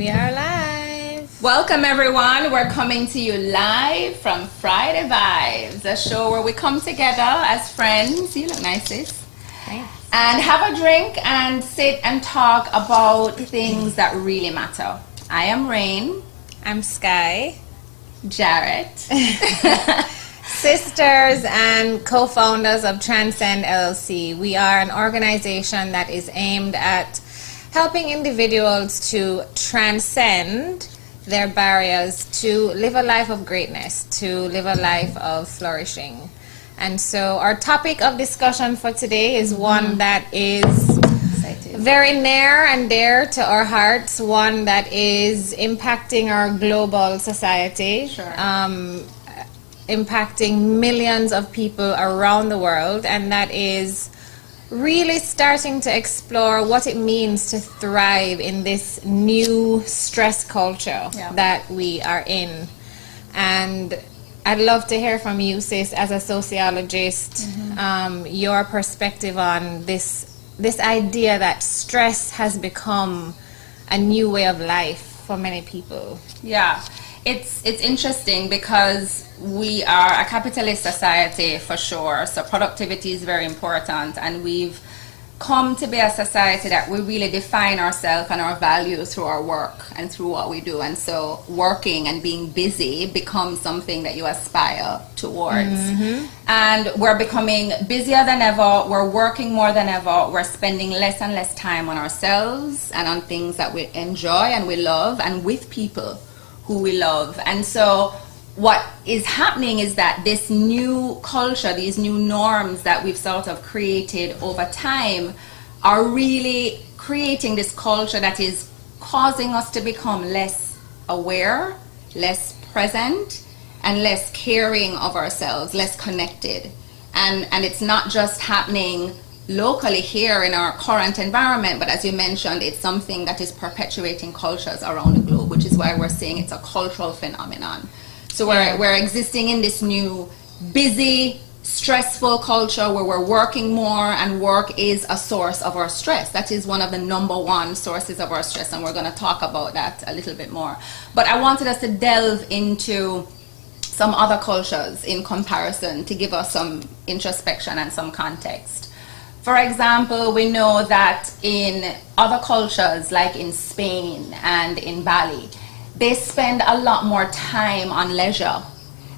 We are live. Welcome everyone. We're coming to you live from Friday Vibes, a show where we come together as friends. You look nice, sis. Thanks. And have a drink and sit and talk about things that really matter. I am Rain. I'm Sky. Jarrett. Sisters and co-founders of Transcend LLC. We are an organization that is aimed at helping individuals to transcend their barriers to live a life of greatness, to live a life of flourishing. And so our topic of discussion for today is one that is very near and dear to our hearts, one that is impacting our global society, impacting millions of people around the world, and that is really starting to explore what it means to thrive in this new stress culture that we are in. And I'd love to hear from you, sis, as a sociologist, your perspective on this idea that stress has become a new way of life for many people. Yeah, it's interesting because we are a capitalist society for sure, so productivity is very important, and we've come to be a society that we really define ourselves and our values through our work and through what we do. And so working and being busy becomes something that you aspire towards. And we're becoming busier than ever, we're working more than ever, we're spending less and less time on ourselves and on things that we enjoy and we love and with people who we love. And so what is happening is that this new culture, these new norms that we've sort of created over time are really creating this culture that is causing us to become less aware, less present, and less caring of ourselves, less connected. And it's not just happening locally here in our current environment, but as you mentioned, it's something that is perpetuating cultures around the globe, which is why we're saying it's a cultural phenomenon. So we're existing in this new, busy, stressful culture where we're working more, and work is a source of our stress. That is one of the number one sources of our stress, and we're going to talk about that a little bit more. But I wanted us to delve into some other cultures in comparison to give us some introspection and some context. For example, we know that in other cultures, like in Spain and in Bali, they spend a lot more time on leisure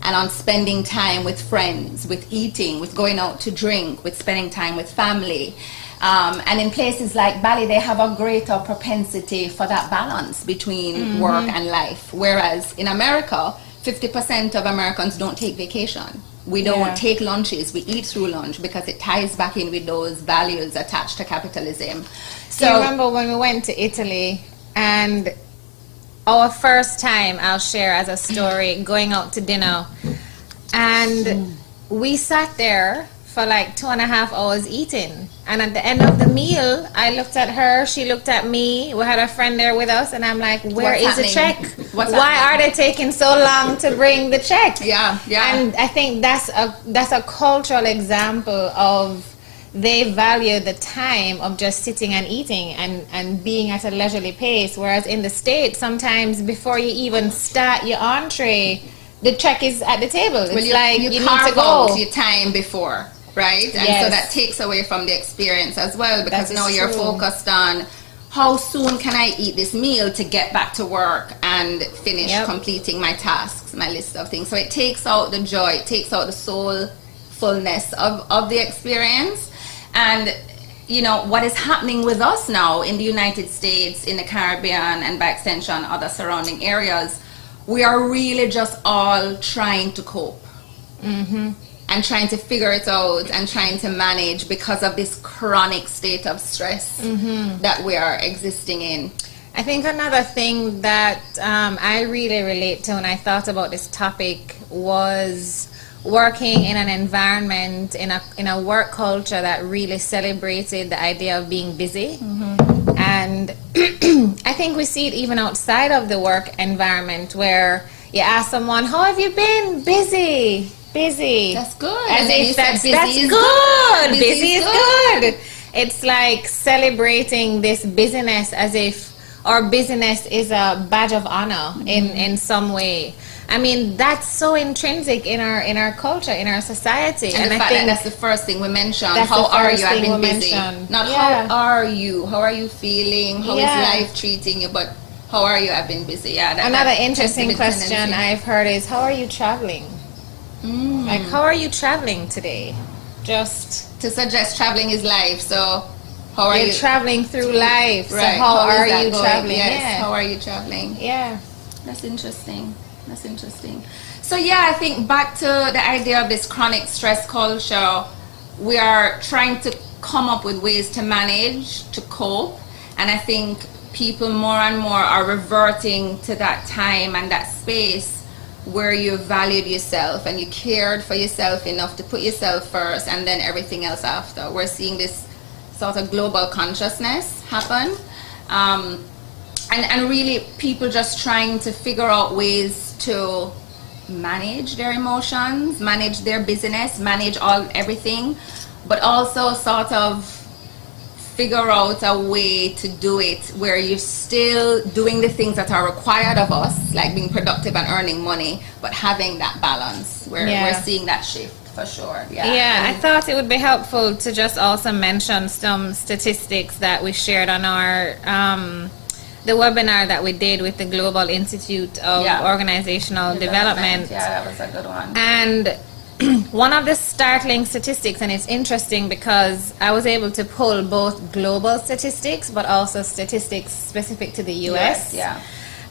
and on spending time with friends, with eating, with going out to drink, with spending time with family. And in places like Bali, they have a greater propensity for that balance between work and life. Whereas in America, 50% of Americans don't take vacation. We don't take lunches, we eat through lunch because it ties back in with those values attached to capitalism. So you remember when we went to Italy, and our first time, I'll share as a story, going out to dinner, and we sat there for like 2.5 hours eating, and at the end of the meal I looked at her, she looked at me, we had a friend there with us, and I'm like, where is the check? Why are they taking so long to bring the check? And I think that's a cultural example of they value the time of just sitting and eating and being at a leisurely pace, whereas in the States, sometimes before you even start your entree, the check is at the table. It's you need to go out your time before, right? And so that takes away from the experience as well, because now you're focused on how soon can I eat this meal to get back to work and finish completing my tasks, my list of things. So it takes out the joy, it takes out the soulfulness of the experience. And you know what is happening with us now in the United States, in the Caribbean, and by extension other surrounding areas, we are really just all trying to cope and trying to figure it out and trying to manage because of this chronic state of stress that we are existing in. I think another thing that I really relate to when I thought about this topic was working in an environment, in a work culture that really celebrated the idea of being busy. And I think we see it even outside of the work environment, where you ask someone, how have you been? Busy. That's good. As if that's good. Busy is good. It's like celebrating this busyness as if or busyness is a badge of honor in some way. I mean, that's so intrinsic in our culture, in our society. And the I fact think that that's the first thing we mentioned. that's How the are first you? I've thing been we busy. mentioned. Not Yeah. how are you? How are you feeling? How is Yeah. life treating you? But how are you? I've been busy. Yeah. Another that interesting tends to be the question tendency. I've heard is, how are you traveling? Like, how are you traveling today? Just To suggest traveling is life. So how are you're you traveling through life. So Right. how is are that you going? traveling? Yes. Yeah. How are you traveling? Yeah. That's interesting. That's interesting. So yeah, I think back to the idea of this chronic stress culture, we are trying to come up with ways to manage, to cope, and I think people more and more are reverting to that time and that space where you valued yourself and you cared for yourself enough to put yourself first and then everything else after. We're seeing this sort of global consciousness happen. And really people just trying to figure out ways to manage their emotions, manage their business, manage everything, but also sort of figure out a way to do it where you're still doing the things that are required of us, like being productive and earning money, but having that balance. We're seeing that shift for sure. Yeah, I thought it would be helpful to just also mention some statistics that we shared on our the webinar that we did with the Global Institute of Organizational Development. Yeah, that was a good one. And one of the startling statistics, and it's interesting because I was able to pull both global statistics but also statistics specific to the US. Yeah.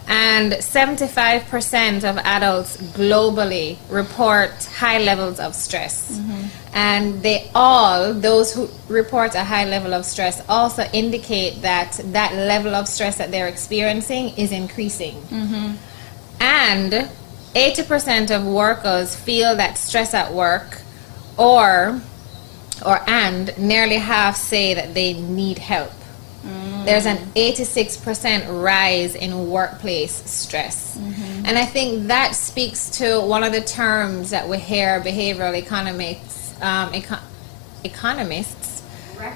And 75% of adults globally report high levels of stress. And those who report a high level of stress also indicate that that level of stress that they're experiencing is increasing. And 80% of workers feel that stress at work and nearly half say that they need help. There's an 86% rise in workplace stress. And I think that speaks to one of the terms that we hear behavioral economists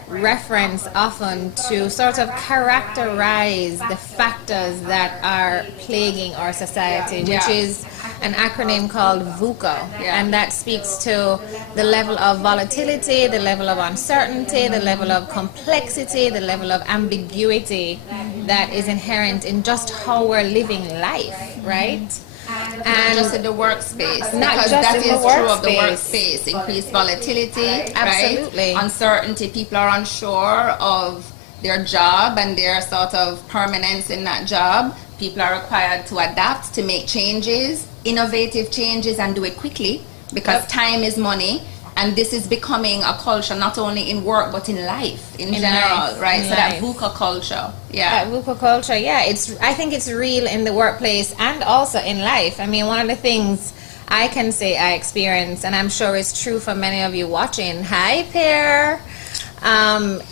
reference often to sort of characterize the factors that are plaguing our society, which is an acronym called VUCA. And that speaks to the level of volatility, the level of uncertainty, the level of complexity, the level of ambiguity that is inherent in just how we're living life, right? And not just in the workspace, not because just that in is the true of the workspace. workspace. Increased volatility, Absolutely. right? Uncertainty. People are unsure of their job and their sort of permanence in that job. People are required to adapt, to make changes, innovative changes, and do it quickly because time is money. And this is becoming a culture not only in work but in life in general, right? So that VUCA culture, That VUCA culture, I think it's real in the workplace and also in life. I mean, one of the things I can say I experience, and I'm sure it's true for many of you watching, hi Pear,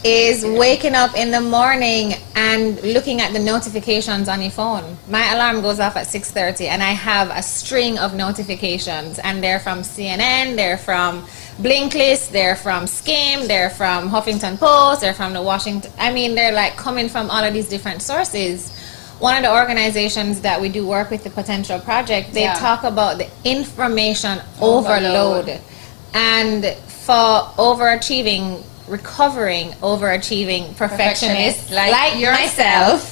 is waking up in the morning and looking at the notifications on your phone. My alarm goes off at 6:30 and I have a string of notifications, and they're from CNN, they're from Blinklist, they're from Skim, they're from Huffington Post, they're from the Washington, they're like coming from all of these different sources. One of the organizations that we do work with, the Potential Project, they talk about the information overload. And for recovering overachieving perfectionists like myself,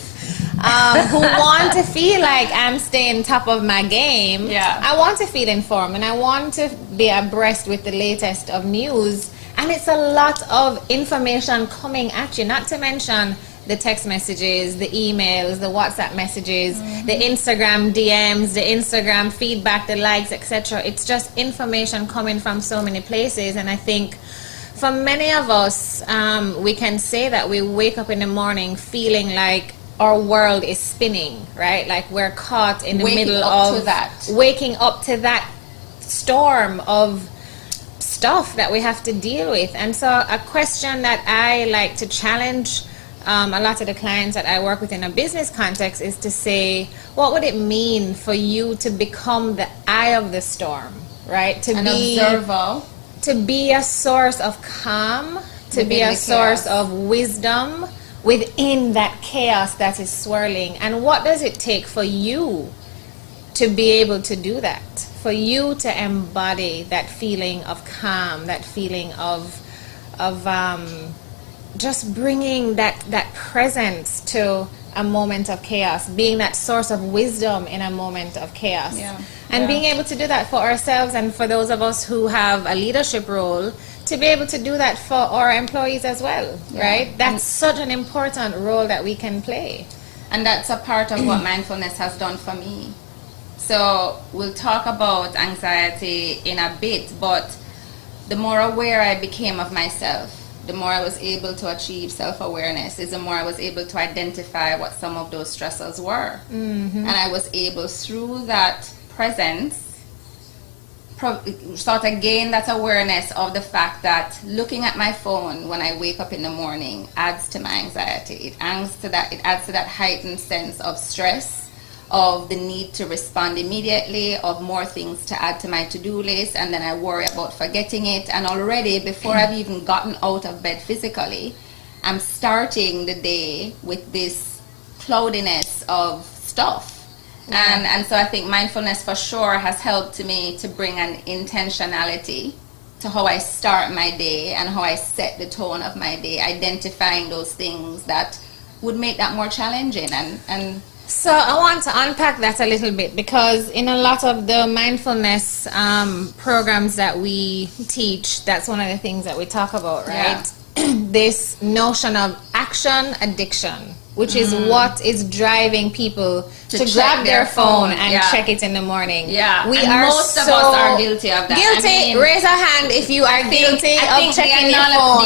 who want to feel like I'm staying top of my game. I want to feel informed and I want to be abreast with the latest of news. And it's a lot of information coming at you, not to mention the text messages, the emails, the WhatsApp messages, the Instagram DMs, the Instagram feedback, the likes, etc. It's just information coming from so many places. And I think for many of us, we can say that we wake up in the morning feeling like our world is spinning, right? Like we're caught in the middle of waking up to that storm of stuff that we have to deal with. And so a question that I like to challenge a lot of the clients that I work with in a business context is to say, what would it mean for you to become the eye of the storm, right? To be a source of calm, to be a source of wisdom within that chaos that is swirling. And what does it take for you to be able to do that? For you to embody that feeling of calm, that feeling of just bringing that presence to a moment of chaos, being that source of wisdom in a moment of chaos. And being able to do that for ourselves, and for those of us who have a leadership role, to be able to do that for our employees as well, right? That's such an important role that we can play. And that's a part of what mindfulness has done for me. So we'll talk about anxiety in a bit, but the more aware I became of myself, the more I was able to achieve self-awareness, is the more I was able to identify what some of those stressors were. And I was able, through that presence, sort of gain that awareness of the fact that looking at my phone when I wake up in the morning adds to my anxiety. It adds to that heightened sense of stress, of the need to respond immediately, of more things to add to my to-do list, and then I worry about forgetting it. And already, before I've even gotten out of bed physically, I'm starting the day with this cloudiness of stuff. And so I think mindfulness for sure has helped me to bring an intentionality to how I start my day and how I set the tone of my day, identifying those things that would make that more challenging. And so I want to unpack that a little bit, because in a lot of the mindfulness programs that we teach, that's one of the things that we talk about, right? This notion of action addiction, which is what is driving people to grab their phone and check it in the morning. Most of us are guilty of that. Guilty. I mean, raise a hand if you are guilty of checking your phone.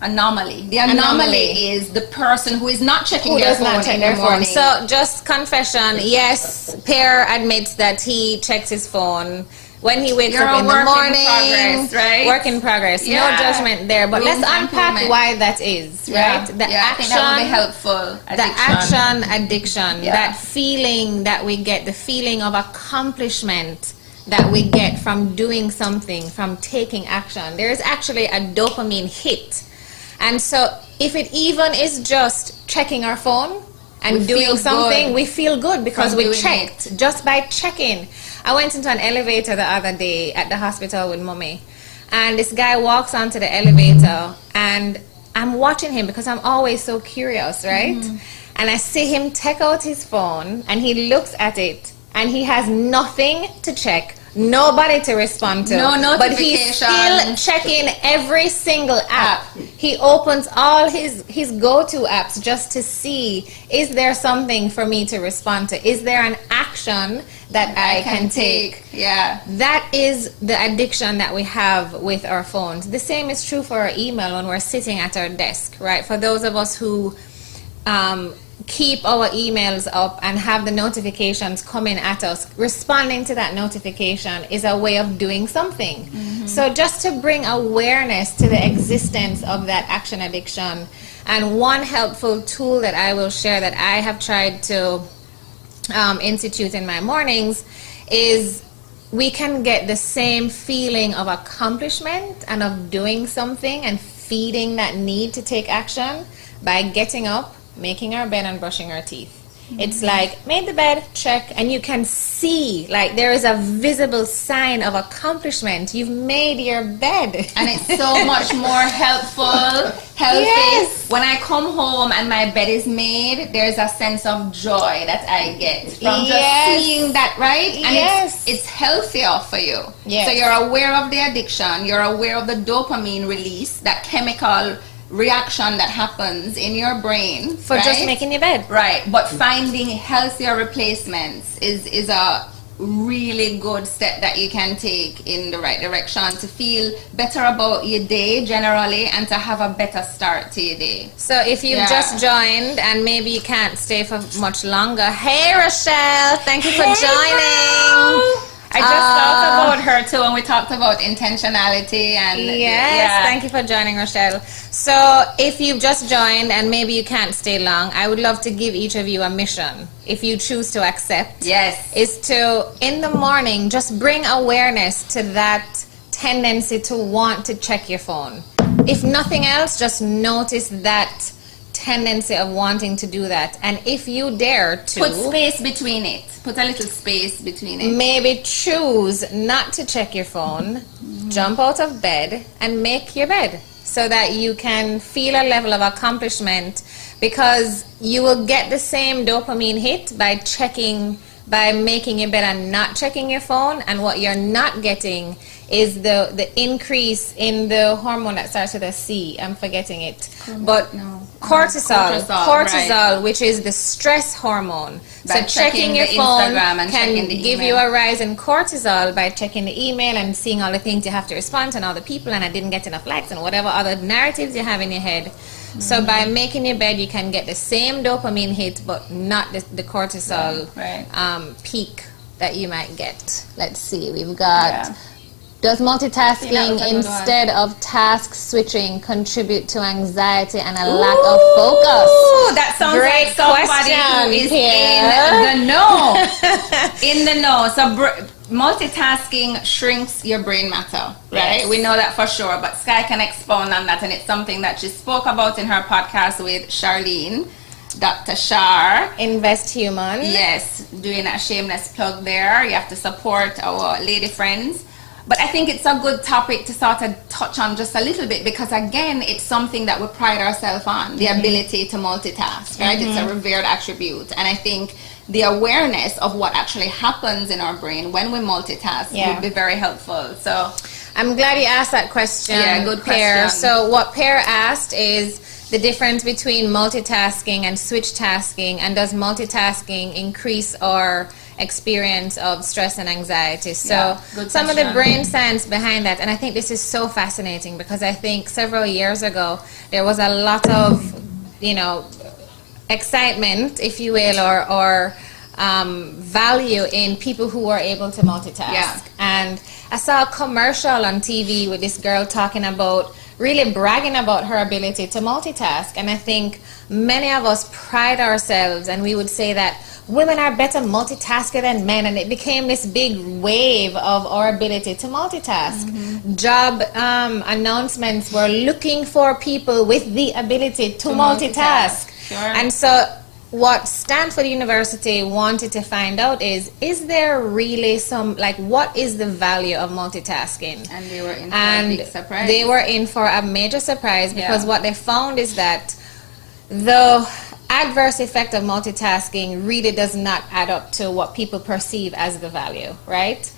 Anomaly. The anomaly is the person who is not checking their phone in the morning. So just confession, yes, Pierre admits that he checks his phone when he wakes up in the morning. Work in progress. No judgment there. But let's unpack why that is, right? I think that would be helpful. The action addiction, that feeling that we get, the feeling of accomplishment that we get from doing something, from taking action. There is actually a dopamine hit. And so if it even is just checking our phone and doing something, we feel good because we checked. Just by checking. I went into an elevator the other day at the hospital with Mommy, and this guy walks onto the elevator, and I'm watching him because I'm always so curious, right? And I see him take out his phone, and he looks at it, and he has nothing to check, nobody to respond to, but he's still checking every single app. He opens all his go-to apps just to see, is there something for me to respond to? Is there an action that I can take? That is the addiction that we have with our phones. The same is true for our email when we're sitting at our desk, right? For those of us who keep our emails up and have the notifications coming at us, responding to that notification is a way of doing something. So just to bring awareness to the existence of that action addiction, and one helpful tool that I will share that I have tried to institute in my mornings is we can get the same feeling of accomplishment and of doing something and feeding that need to take action by getting up, making our bed, and brushing our teeth. It's like, made the bed, check, and you can see, like, there is a visible sign of accomplishment. You've made your bed. And it's so much more helpful, healthy. When I come home and my bed is made, there's a sense of joy that I get from just seeing that, right? And it's healthier for you. So you're aware of the addiction, you're aware of the dopamine release, that chemical reaction that happens in your brain for just making your bed, but finding healthier replacements is a really good step that you can take in the right direction to feel better about your day generally and to have a better start to your day. So if you've just joined and maybe you can't stay for much longer, hey Rochelle, thank you for joining. I just thought about her too when we talked about intentionality and thank you for joining, Rochelle. So if you've just joined and maybe you can't stay long, I would love to give each of you a mission, if you choose to accept. Is to, in the morning, just bring awareness to that tendency to want to check your phone. if nothing else, just notice that tendency of wanting to do that. And if you dare to put space between it, put a little space between it. Maybe choose not to check your phone, jump out of bed and make your bed so that you can feel a level of accomplishment, because you will get the same dopamine hit by making your bed and not checking your phone. And what you're not getting is the increase in the hormone that starts with a C. I'm forgetting it. But cortisol, right. which is the stress hormone. By so checking your phone Instagram can give you a rise in cortisol by checking the email and seeing all the things you have to respond to and all the people, and I didn't get enough likes and whatever other narratives you have in your head. So by making your bed, you can get the same dopamine hit, but not the cortisol peak that you might get. Let's see, we've got... Does multitasking instead of task switching contribute to anxiety and a lack of focus? That sounds Great like somebody who is in the know. In the know. So multitasking shrinks your brain matter, right? Yes. We know that for sure, but Sky can expound on that, and it's something that she spoke about in her podcast with Charlene, Dr. Shar. Invest Human. Yes, doing a shameless plug there. You have to support our lady friends. But I think it's a good topic to sort of touch on just a little bit, because again, it's something that we pride ourselves on, the ability to multitask, right? It's a revered attribute. And I think the awareness of what actually happens in our brain when we multitask would be very helpful. So I'm glad you asked that question. Yeah, good Pear. question. So what Pear asked is the difference between multitasking and switch tasking, and does multitasking increase our experience of stress and anxiety? So some of the brain science behind that, and I think this is so fascinating, because I think several years ago there was a lot of, excitement, if you will, or value in people who were able to multitask. And I saw a commercial on TV with this girl talking about, really bragging about her ability to multitask. And I think many of us pride ourselves, and we would say that women are better multitasker than men, and it became this big wave of our ability to multitask. Job announcements were looking for people with the ability to multitask. Sure. And so what Stanford University wanted to find out is there really what is the value of multitasking? And they were in for a big surprise. They were in for a major surprise, because what they found is that the adverse effect of multitasking really does not add up to what people perceive as the value, right?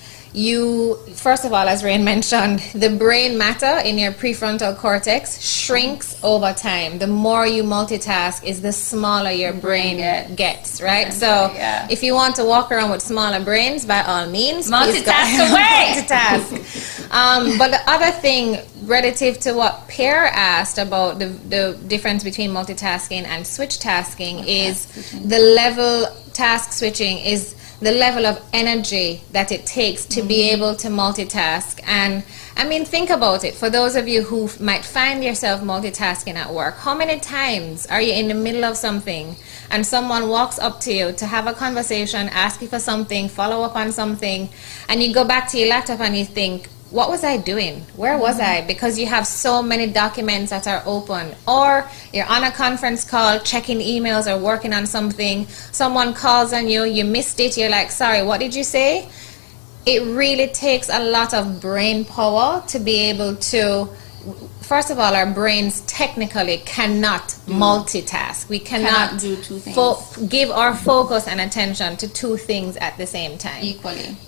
First of all, as Rain mentioned, the brain matter in your prefrontal cortex shrinks over time. The more you multitask is the smaller your brain gets, right? So if you want to walk around with smaller brains, by all means, multitask away. Multitask. But the other thing relative to what Pear asked about the difference between multitasking and switch tasking is the level task switching is the level of energy that it takes to be able to multitask. And I mean, think about it. For those of you who might find yourself multitasking at work, how many times are you in the middle of something and someone walks up to you to have a conversation, ask you for something, follow up on something, and you go back to your laptop and you think, what was I doing? Where was I? Because you have so many documents that are open, or you're on a conference call checking emails or working on something, someone calls on you, you missed it, you're like, sorry, what did you say? It really takes a lot of brain power to be able to, first of all, our brains technically cannot multitask. We cannot do two things. Give our focus and attention to two things at the same time.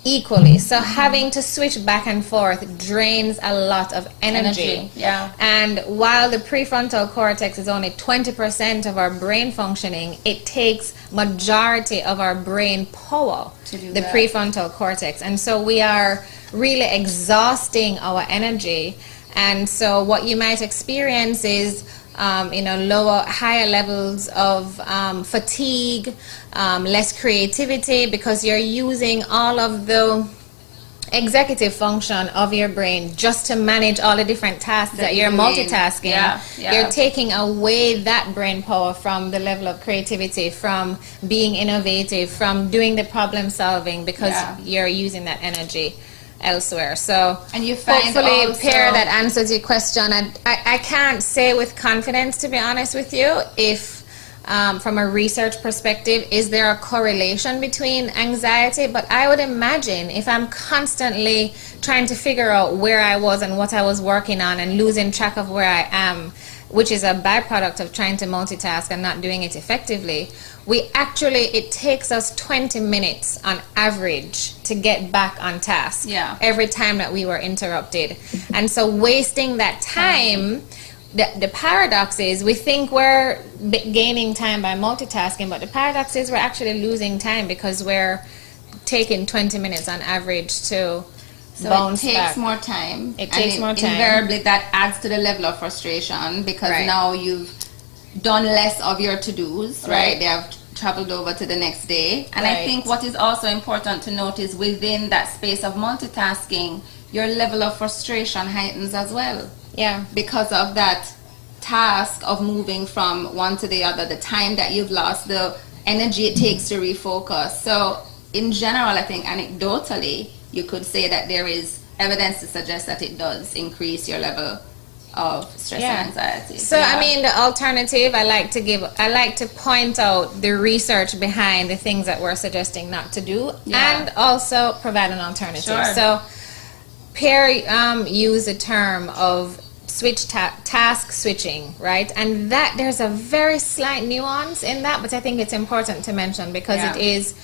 Equally. So having to switch back and forth drains a lot of energy. And while the prefrontal cortex is only 20% of our brain functioning, it takes majority of our brain power to do the prefrontal cortex. And so we are really exhausting our energy. And so what you might experience is, higher levels of fatigue, less creativity, because you're using all of the executive function of your brain just to manage all the different tasks that you're multitasking. You're taking away that brain power from the level of creativity, from being innovative, from doing the problem solving, because you're using that energy. elsewhere. So and you find hopefully also, Pierre, that answers your question. I can't say with confidence, to be honest with you, if from a research perspective, is there a correlation between anxiety? But I would imagine if I'm constantly trying to figure out where I was and what I was working on and losing track of where I am, which is a byproduct of trying to multitask and not doing it effectively, it takes us 20 minutes on average to get back on task every time that we were interrupted. And so wasting that time, the paradox is we think we're gaining time by multitasking, but the paradox is we're actually losing time because we're taking 20 minutes on average to bounce back. It takes more time. It takes more time. Invariably, that adds to the level of frustration because now you've done less of your to-dos, right? They have traveled over to the next day. And I think what is also important to note is within that space of multitasking, your level of frustration heightens as well. Yeah. Because of that task of moving from one to the other, the time that you've lost, the energy it takes to refocus. So in general, I think anecdotally, you could say that there is evidence to suggest that it does increase your level of stress and anxiety. So I mean, the alternative I like to point out the research behind the things that we're suggesting not to do, and also provide an alternative. Sure. So Pierre used the term of task switching, right? And that there's a very slight nuance in that, but I think it's important to mention because it is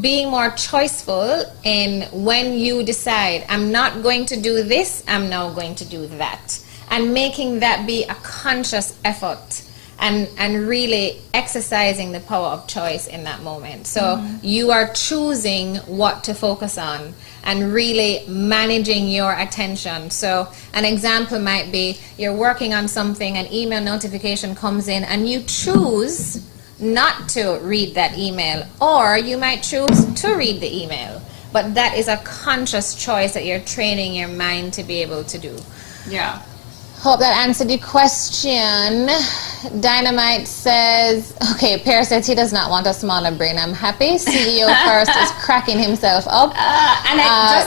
being more choiceful in when you decide, I'm not going to do this, I'm now going to do that. And making that be a conscious effort and really exercising the power of choice in that moment. So you are choosing what to focus on and really managing your attention. So an example might be you're working on something, an email notification comes in and you choose not to read that email, or you might choose to read the email. But that is a conscious choice that you're training your mind to be able to do. Yeah. Hope that answered your question. Dynamite says, okay, Pierre says he does not want a smaller brain. I'm happy. CEO First is cracking himself up.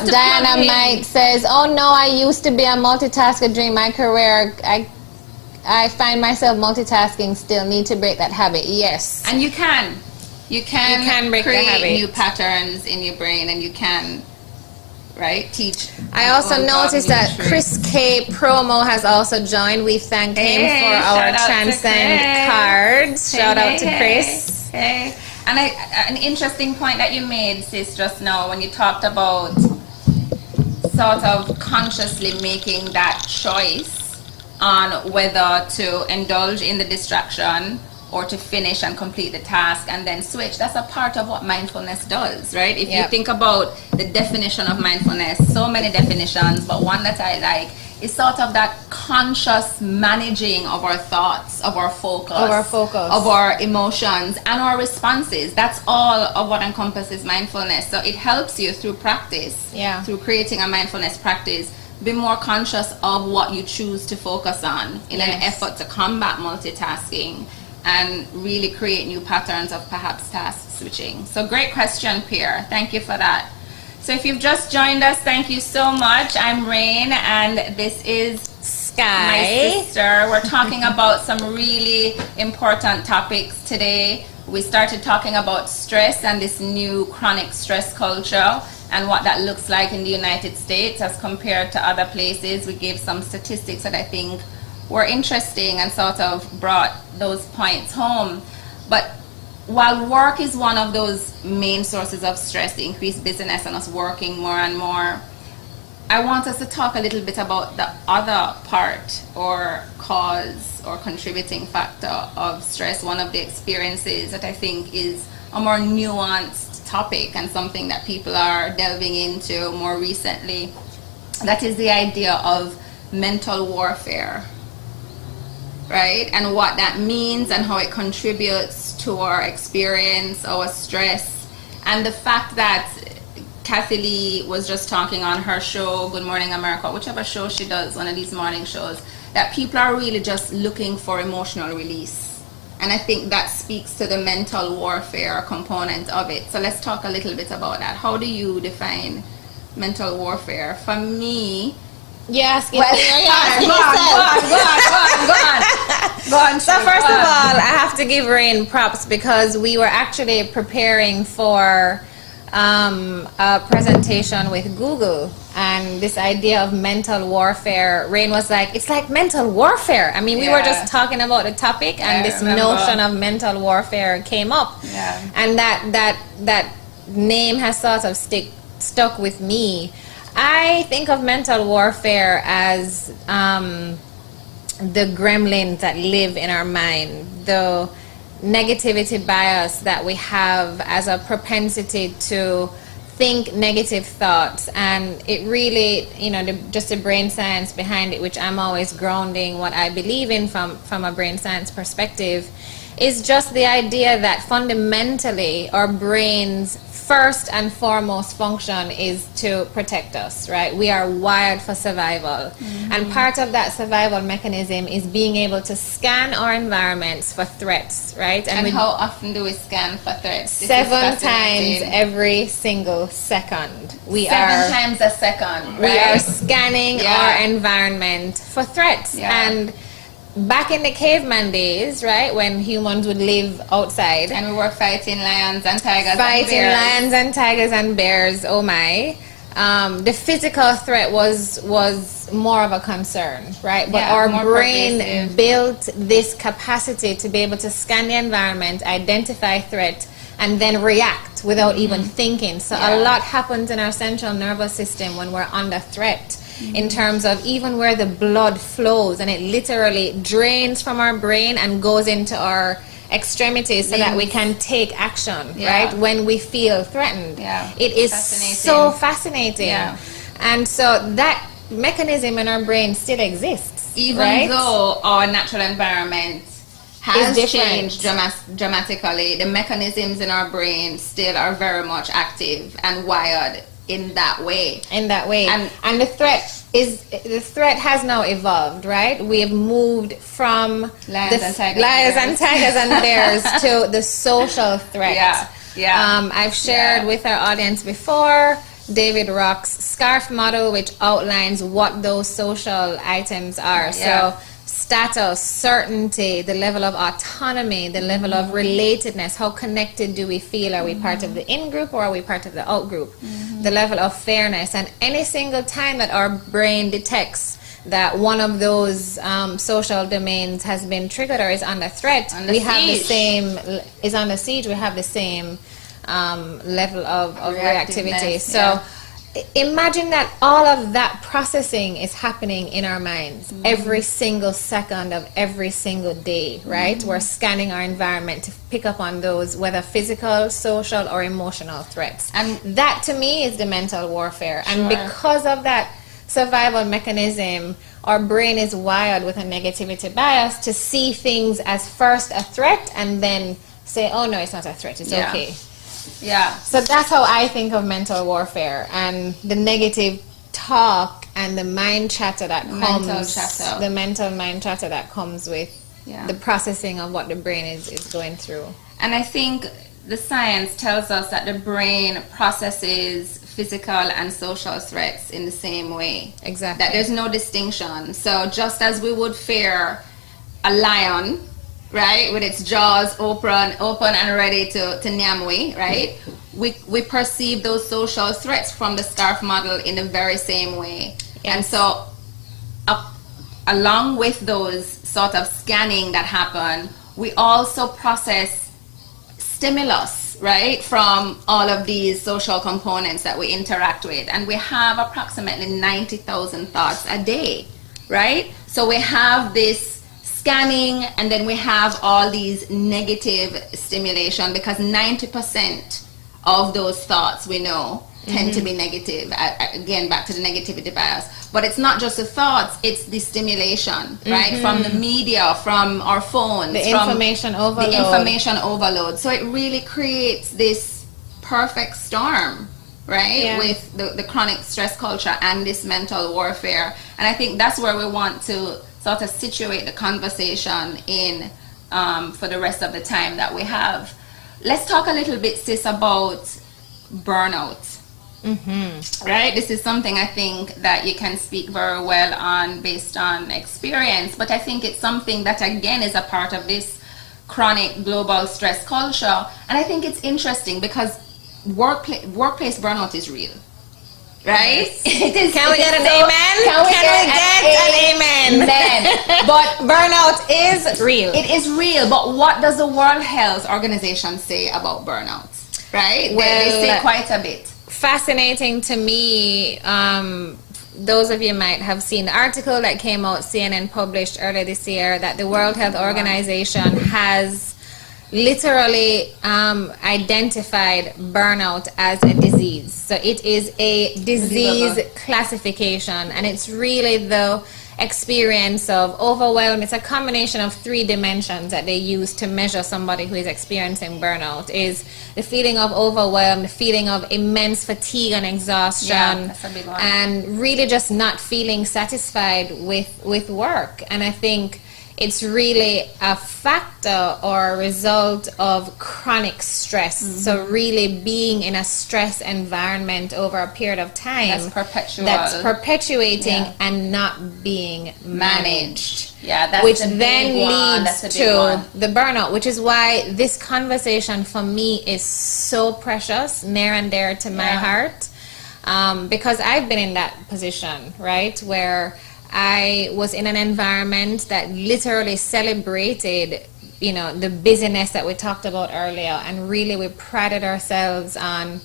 Dynamite says, oh no, I used to be a multitasker during my career. I find myself multitasking still. Need to break that habit. Yes. And you can break the habit. Create new patterns in your brain, and you can teach. I also noticed that Chris K promo has also joined. We thank him for our Transcend cards. Shout out to Chris. And an interesting point that you made, sis, just now when you talked about sort of consciously making that choice on whether to indulge in the distraction or to finish and complete the task and then switch. That's a part of what mindfulness does, right? If you think about the definition of mindfulness, so many definitions, but one that I like is sort of that conscious managing of our thoughts, of our focus, of our emotions and our responses. That's all of what encompasses mindfulness. So it helps you through practice, through creating a mindfulness practice, be more conscious of what you choose to focus on in an effort to combat multitasking and really create new patterns of perhaps task switching. So great question, Pierre. Thank you for that. So if you've just joined us, thank you so much. I'm Rain and this is Sky, my sister. We're talking about some really important topics today. We started talking about stress and this new chronic stress culture and what that looks like in the United States as compared to other places. We gave some statistics that I think were interesting and sort of brought those points home. But while work is one of those main sources of stress, the increased busyness and us working more and more, I want us to talk a little bit about the other part or cause or contributing factor of stress, one of the experiences that I think is a more nuanced topic and something that people are delving into more recently. That is the idea of mental warfare, right? And what that means and how it contributes to our experience, our stress, and the fact that Kathy Lee was just talking on her show, Good Morning America, whichever show she does, one of these morning shows, that people are really just looking for emotional release. And I think that speaks to the mental warfare component of it. So let's talk a little bit about that. How do you define mental warfare. For me, Yes. well, go on. So first of all, I have to give Rain props because we were actually preparing for a presentation with Google, and this idea of mental warfare, Rain was like, it's like mental warfare. I mean, we were just talking about the topic, and this notion of mental warfare came up. Yeah. And that name has sort of stuck with me. I think of mental warfare as the gremlins that live in our mind, the negativity bias that we have as a propensity to think negative thoughts. And it really, just the brain science behind it, which I'm always grounding what I believe in from a brain science perspective, is just the idea that fundamentally our brains first and foremost function is to protect us, right? We are wired for survival. And part of that survival mechanism is being able to scan our environments for threats, right? And how often do we scan for threats? 7 times every single second. 7 times a second, right? We are scanning our environment for threats. And back in the caveman days, right, when humans would live outside, and we were fighting lions and tigers and bears, oh my, the physical threat was more of a concern, right? But our brain built this capacity to be able to scan the environment, identify threat, and then react without even thinking. So a lot happens in our central nervous system when we're under threat, in terms of even where the blood flows, and it literally drains from our brain and goes into our extremities so that we can take action, right, when we feel threatened. It is so fascinating. And so that mechanism in our brain still exists, even though our natural environment has changed dramatically. The mechanisms in our brain still are very much active and wired in that way. And the threat has now evolved, right? We have moved from lions and tigers and bears to the social threat. I've shared with our audience before David Rock's SCARF model, which outlines what those social items are. So status, certainty, the level of autonomy, the level of relatedness, how connected do we feel? Are we part of the in-group or are we part of the out-group? The level of fairness. And any single time that our brain detects that one of those social domains has been triggered or is under threat, we have the same level of reactivity. So imagine that all of that processing is happening in our minds every single second of every single day, right? We're scanning our environment to pick up on those, whether physical, social, or emotional threats. And that to me is the mental warfare. And because of that survival mechanism, our brain is wired with a negativity bias to see things as first a threat and then say, oh no, it's not a threat, it's okay. So that's how I think of mental warfare, and the negative talk and the mind chatter that comes, the mental mind chatter that comes with the processing of what the brain is going through. And I think the science tells us that the brain processes physical and social threats in the same way. Exactly. That there's no distinction. So just as we would fear a lion, right, with its jaws open and ready to nyam we, right? We perceive those social threats from the SCARF model in the very same way. And so along with those sort of scanning that happen, we also process stimulus, right, from all of these social components that we interact with. And we have approximately 90,000 thoughts a day, right? So we have this scanning, and then we have all these negative stimulation, because 90% of those thoughts we know tend to be negative. Again, back to the negativity bias. But it's not just the thoughts, it's the stimulation, right? From the media, from our phones. The information overload. So it really creates this perfect storm, right? With the chronic stress culture and this mental warfare. And I think that's where we want to sort of situate the conversation in for the rest of the time that we have. Let's talk a little bit, sis, about burnout, Right? This is something I think that you can speak very well on based on experience, but I think it's something that again is a part of this chronic global stress culture. And I think it's interesting because workplace burnout is real. Right? Yes. Can we get an amen? Can we get an amen? But burnout is real. It is real, but what does the World Health Organization say about burnout? Right? Well, they say quite a bit. Fascinating to me. Those of you might have seen the article that came out, CNN published earlier this year, that the World Health Organization has literally identified burnout as a disease. So it is a disease classification, and it's really the experience of overwhelm. It's a combination of 3 dimensions that they use to measure somebody who is experiencing burnout. Is the feeling of overwhelm, the feeling of immense fatigue and exhaustion, that's a big one. and really just not feeling satisfied with work. And I think it's really a factor or a result of chronic stress. So really being in a stress environment over a period of time that's perpetuating and not being managed. Yeah, that's which the big then one. leads That's the big to one. the burnout, which is why this conversation for me is so precious, near and dear to my heart, because I've been in that position, right, where I was in an environment that literally celebrated, you know, the busyness that we talked about earlier, and really we prided ourselves on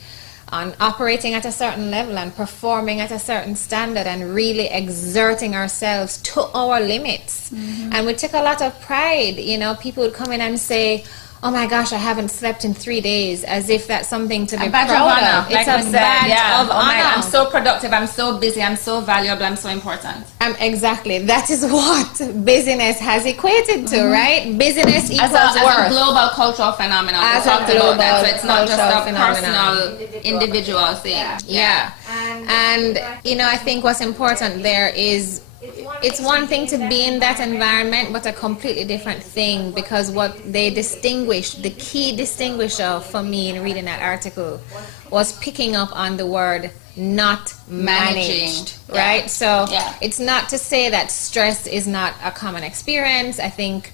operating at a certain level and performing at a certain standard and really exerting ourselves to our limits. And we took a lot of pride. You know, people would come in and say, oh my gosh, I haven't slept in 3 days, as if that's something to be proud of. It's a badge of honor. I'm so productive, I'm so busy, I'm so valuable, I'm so important. Exactly. That is what busyness has equated to, right? Busyness equals worth. As a global cultural phenomenon. As a global so it's not just a phenomenon. personal, individual thing. Yeah. And, you know, I think what's important there is it's one thing to be in that environment, but a completely different thing, because what they distinguished, the key distinguisher for me in reading that article, was picking up on the word not managed, right? So it's not to say that stress is not a common experience. I think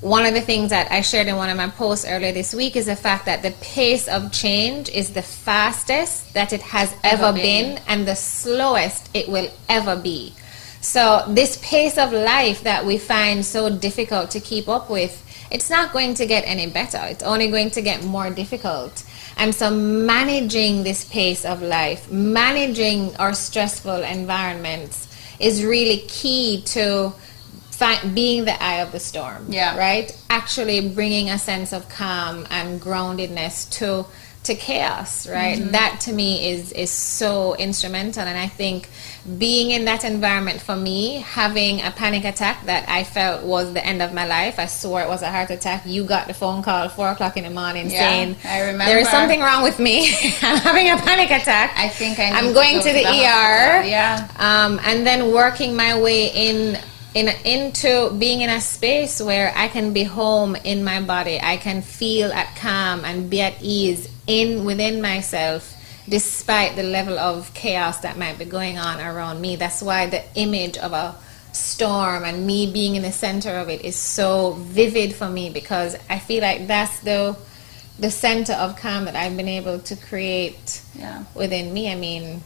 one of the things that I shared in one of my posts earlier this week is the fact that the pace of change is the fastest that it has ever been and the slowest it will ever be. So this pace of life that we find so difficult to keep up with, it's not going to get any better. It's only going to get more difficult. And so managing this pace of life, managing our stressful environments is really key to being the eye of the storm, right? Actually bringing a sense of calm and groundedness to chaos, right? That to me is so instrumental. And I think being in that environment, for me, having a panic attack that I felt was the end of my life, I swore it was a heart attack. You got the phone call at 4 o'clock in the morning saying, I remember, there is something wrong with me. I'm having a panic attack. I think I'm going to the ER. Hospital. And then working my way into being in a space where I can be home in my body. I can feel at calm and be at ease within myself, despite the level of chaos that might be going on around me. That's why the image of a storm and me being in the center of it is so vivid for me, because I feel like that's the center of calm that I've been able to create within me. I mean,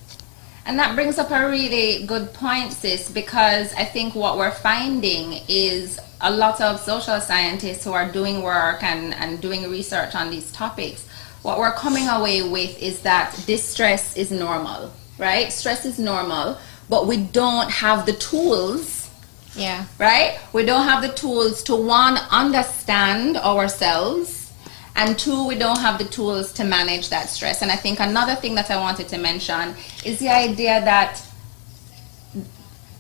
and that brings up a really good point, sis, because I think what we're finding is a lot of social scientists who are doing work and doing research on these topics, what we're coming away with is that distress is normal, right? Stress is normal, but we don't have the tools, right? We don't have the tools to, one, understand ourselves, and two, we don't have the tools to manage that stress. And I think another thing that I wanted to mention is the idea that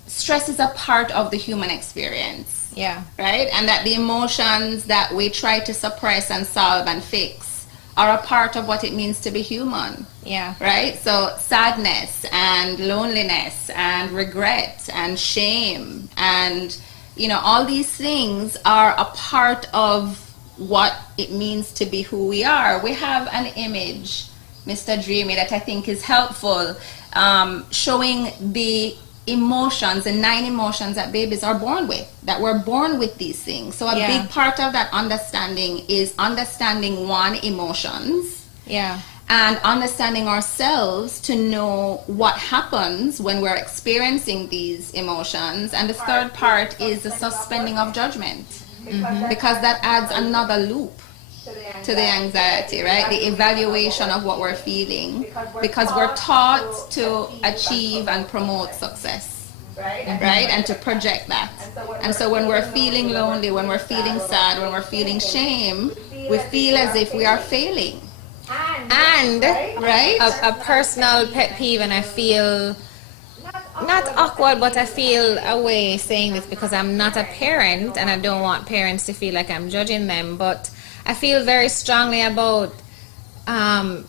stress is a part of the human experience, right? And that the emotions that we try to suppress and solve and fix are a part of what it means to be human. Right? So sadness and loneliness and regret and shame and, you know, all these things are a part of what it means to be who we are. We have an image Mr. Dreamy, that I think is helpful, showing the emotions, the 9 emotions that babies are born with, that we're born with these things. So a big part of that understanding is understanding emotions. Yeah. And understanding ourselves to know what happens when we're experiencing these emotions. And the third part is the suspending of judgment, because that adds another loop to the anxiety, right? The evaluation of what we're feeling, because we're taught to achieve and promote success, right? And to project that. And so when we're feeling lonely, when we're feeling sad, when we're feeling shame, we feel as if we are failing. And right, a personal pet peeve, and I feel not awkward, but I feel a way saying this because I'm not a parent and I don't want parents to feel like I'm judging them, but I feel very strongly about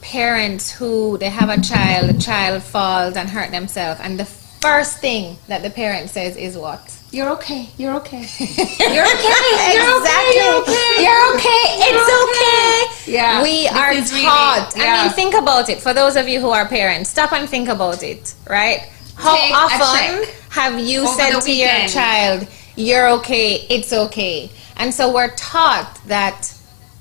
parents who they have a child, the child falls and hurt themselves, and the first thing that the parent says is what? You're okay. You're okay. You're okay. Exactly. You're okay. You're okay. It's okay. Yeah. We are taught. Really, I mean, think about it. For those of you who are parents, stop and think about it, right? How Take a often check have you over said the to your weekend. child, you're okay, it's okay? And so we're taught that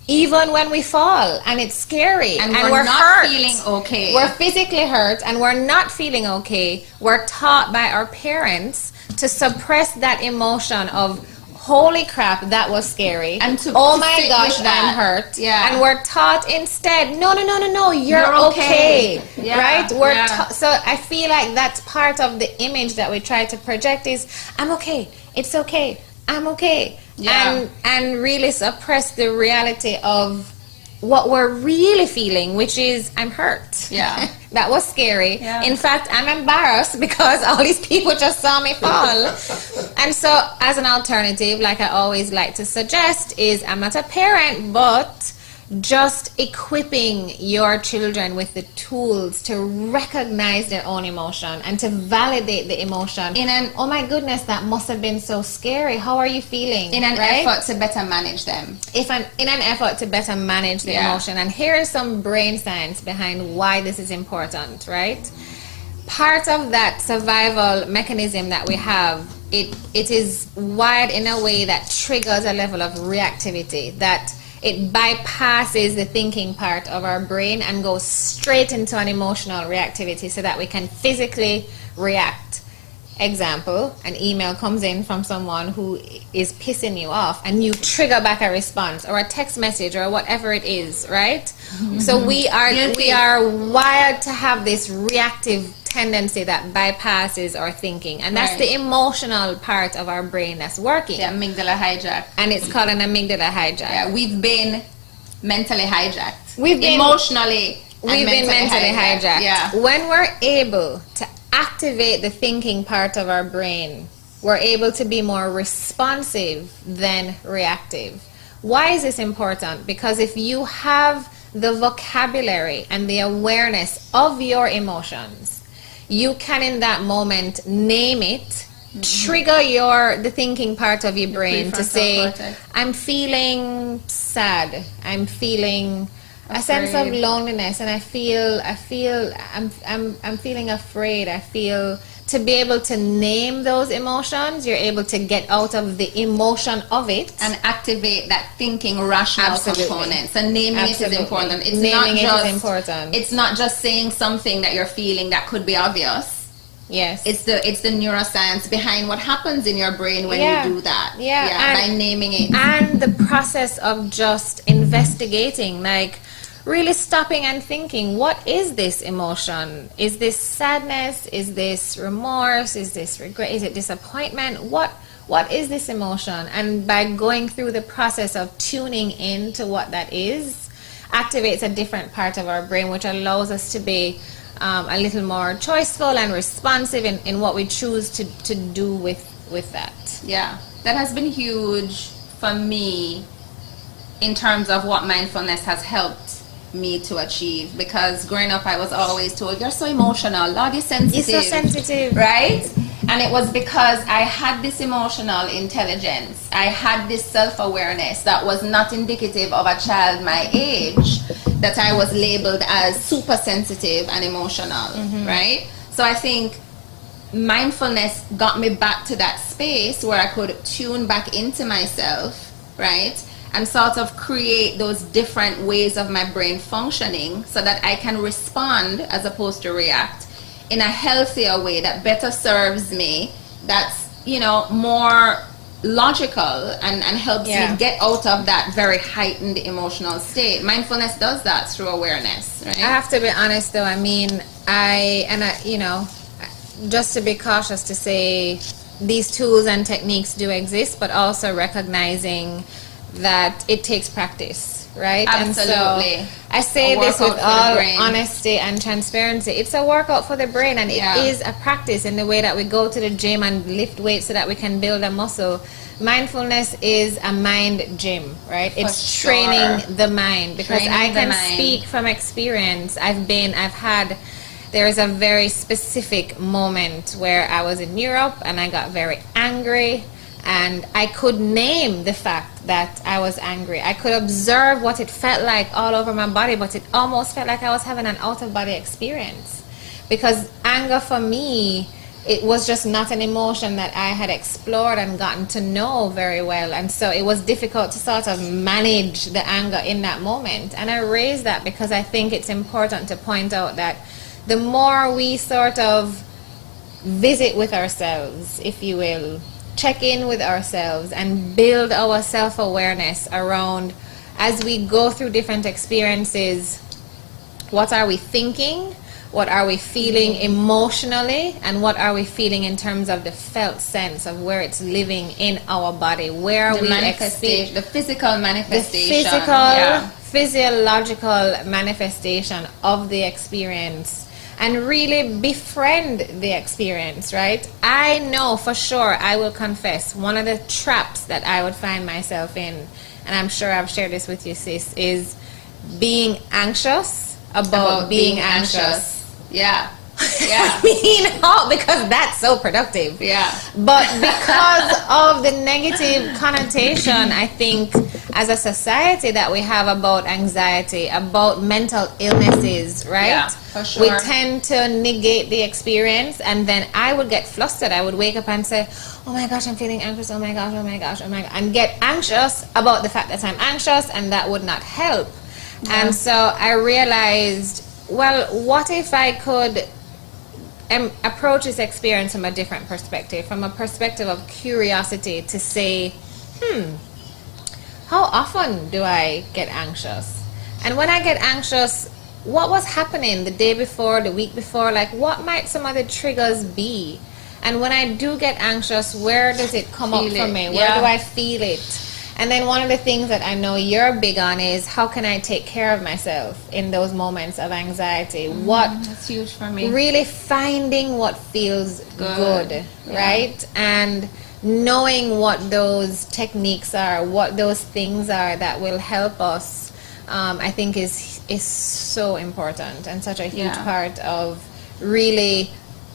even when we fall and it's scary and we're not hurt, feeling okay, we're physically hurt and we're not feeling okay, we're taught by our parents to suppress that emotion of holy crap, that was scary, and to oh to my sit gosh, with that. I'm hurt. Yeah. And we're taught instead, no, you're okay. Yeah. Right? We're Yeah. so I feel like that's part of the image that we try to project is I'm okay, it's okay, I'm okay. Yeah. And really suppress the reality of what we're really feeling, which is I'm hurt. Yeah. That was scary. Yeah. In fact, I'm embarrassed because all these people just saw me fall. And so as an alternative, like I always like to suggest, is I'm not a parent, but just equipping your children with the tools to recognize their own emotion and to validate the emotion. Oh my goodness, that must have been so scary. How are you feeling? In an right? effort to better manage them. In an effort to better manage the emotion. And here is some brain science behind why this is important, right? Part of that survival mechanism that we have, it is wired in a way that triggers a level of reactivity, that it bypasses the thinking part of our brain and goes straight into an emotional reactivity so that we can physically react. Example, an email comes in from someone who is pissing you off and you trigger back a response or a text message or whatever it is, right? Mm-hmm. So we are wired to have this reactive tendency that bypasses our thinking, and that's the emotional part of our brain that's working. The amygdala hijack. And it's called an amygdala hijack. Yeah, we've been mentally hijacked. We've been mentally hijacked. Yeah. When we're able to activate the thinking part of our brain, we're able to be more responsive than reactive. Why is this important? Because if you have the vocabulary and the awareness of your emotions, you can in that moment name it, trigger the thinking part of your brain to say, cortex. I'm feeling sad, I'm feeling a sense of loneliness, and I'm feeling afraid. I feel, to be able to name those emotions, you're able to get out of the emotion of it and activate that thinking rational component. So naming it is important. It's naming it is important. It's not just saying something that you're feeling that could be obvious. Yes. It's the neuroscience behind what happens in your brain when you do that. Yeah. By naming it. And the process of just investigating, like really stopping and thinking, what is this emotion? Is this sadness? Is this remorse? Is this regret? Is it disappointment? What is this emotion? And by going through the process of tuning in to what that is, activates a different part of our brain, which allows us to be a little more choiceful and responsive in what we choose to do with that. Yeah, that has been huge for me in terms of what mindfulness has helped me to achieve, because growing up I was always told, you're so emotional, Lord, you're sensitive. You're so sensitive. Right? And it was because I had this emotional intelligence, I had this self-awareness that was not indicative of a child my age, that I was labeled as super sensitive and emotional, right? So I think mindfulness got me back to that space where I could tune back into myself, right? And sort of create those different ways of my brain functioning so that I can respond as opposed to react in a healthier way that better serves me, that's, you know, more logical and helps me get out of that very heightened emotional state. Mindfulness does that through awareness, right? I have to be honest though, I mean, you know, just to be cautious to say these tools and techniques do exist, but also recognizing that it takes practice, right? Absolutely. And so I say this with all honesty and transparency. It's a workout for the brain, and it is a practice in the way that we go to the gym and lift weights so that we can build a muscle. Mindfulness is a mind gym, right? It's training the mind, because I can speak from experience. There is a very specific moment where I was in Europe and I got very angry, and I could name the fact that I was angry. I could observe what it felt like all over my body, but it almost felt like I was having an out-of-body experience. Because anger for me, it was just not an emotion that I had explored and gotten to know very well. And so it was difficult to sort of manage the anger in that moment. And I raise that because I think it's important to point out that the more we sort of visit with ourselves, if you will, check in with ourselves and build our self-awareness around, as we go through different experiences, what are we thinking, what are we feeling emotionally, and what are we feeling in terms of the felt sense of where it's living in our body, where are we the physical manifestation, physiological manifestation of the experience. And really befriend the experience, right? I know for sure, I will confess, one of the traps that I would find myself in, and I'm sure I've shared this with you, sis, is being anxious about being anxious. Yeah. I mean, because that's so productive. Yeah. But because of the negative connotation, I think, as a society that we have about anxiety, about mental illnesses, right? Yeah, for sure. We tend to negate the experience, and then I would get flustered. I would wake up and say, oh my gosh, I'm feeling anxious, oh my gosh, oh my gosh, oh my gosh, and get anxious about the fact that I'm anxious, and that would not help. Yeah. And so I realized, well, what if I could approach this experience from a different perspective, from a perspective of curiosity, to say, how often do I get anxious? And when I get anxious, what was happening the day before, the week before? Like, what might some of the triggers be? And when I do get anxious, where does it come up for me? Where do I feel it? And then one of the things that I know you're big on is, how can I take care of myself in those moments of anxiety? That's huge for me. Really finding what feels good, right? And knowing what those techniques are, what those things are that will help us, I think is so important and such a huge part of really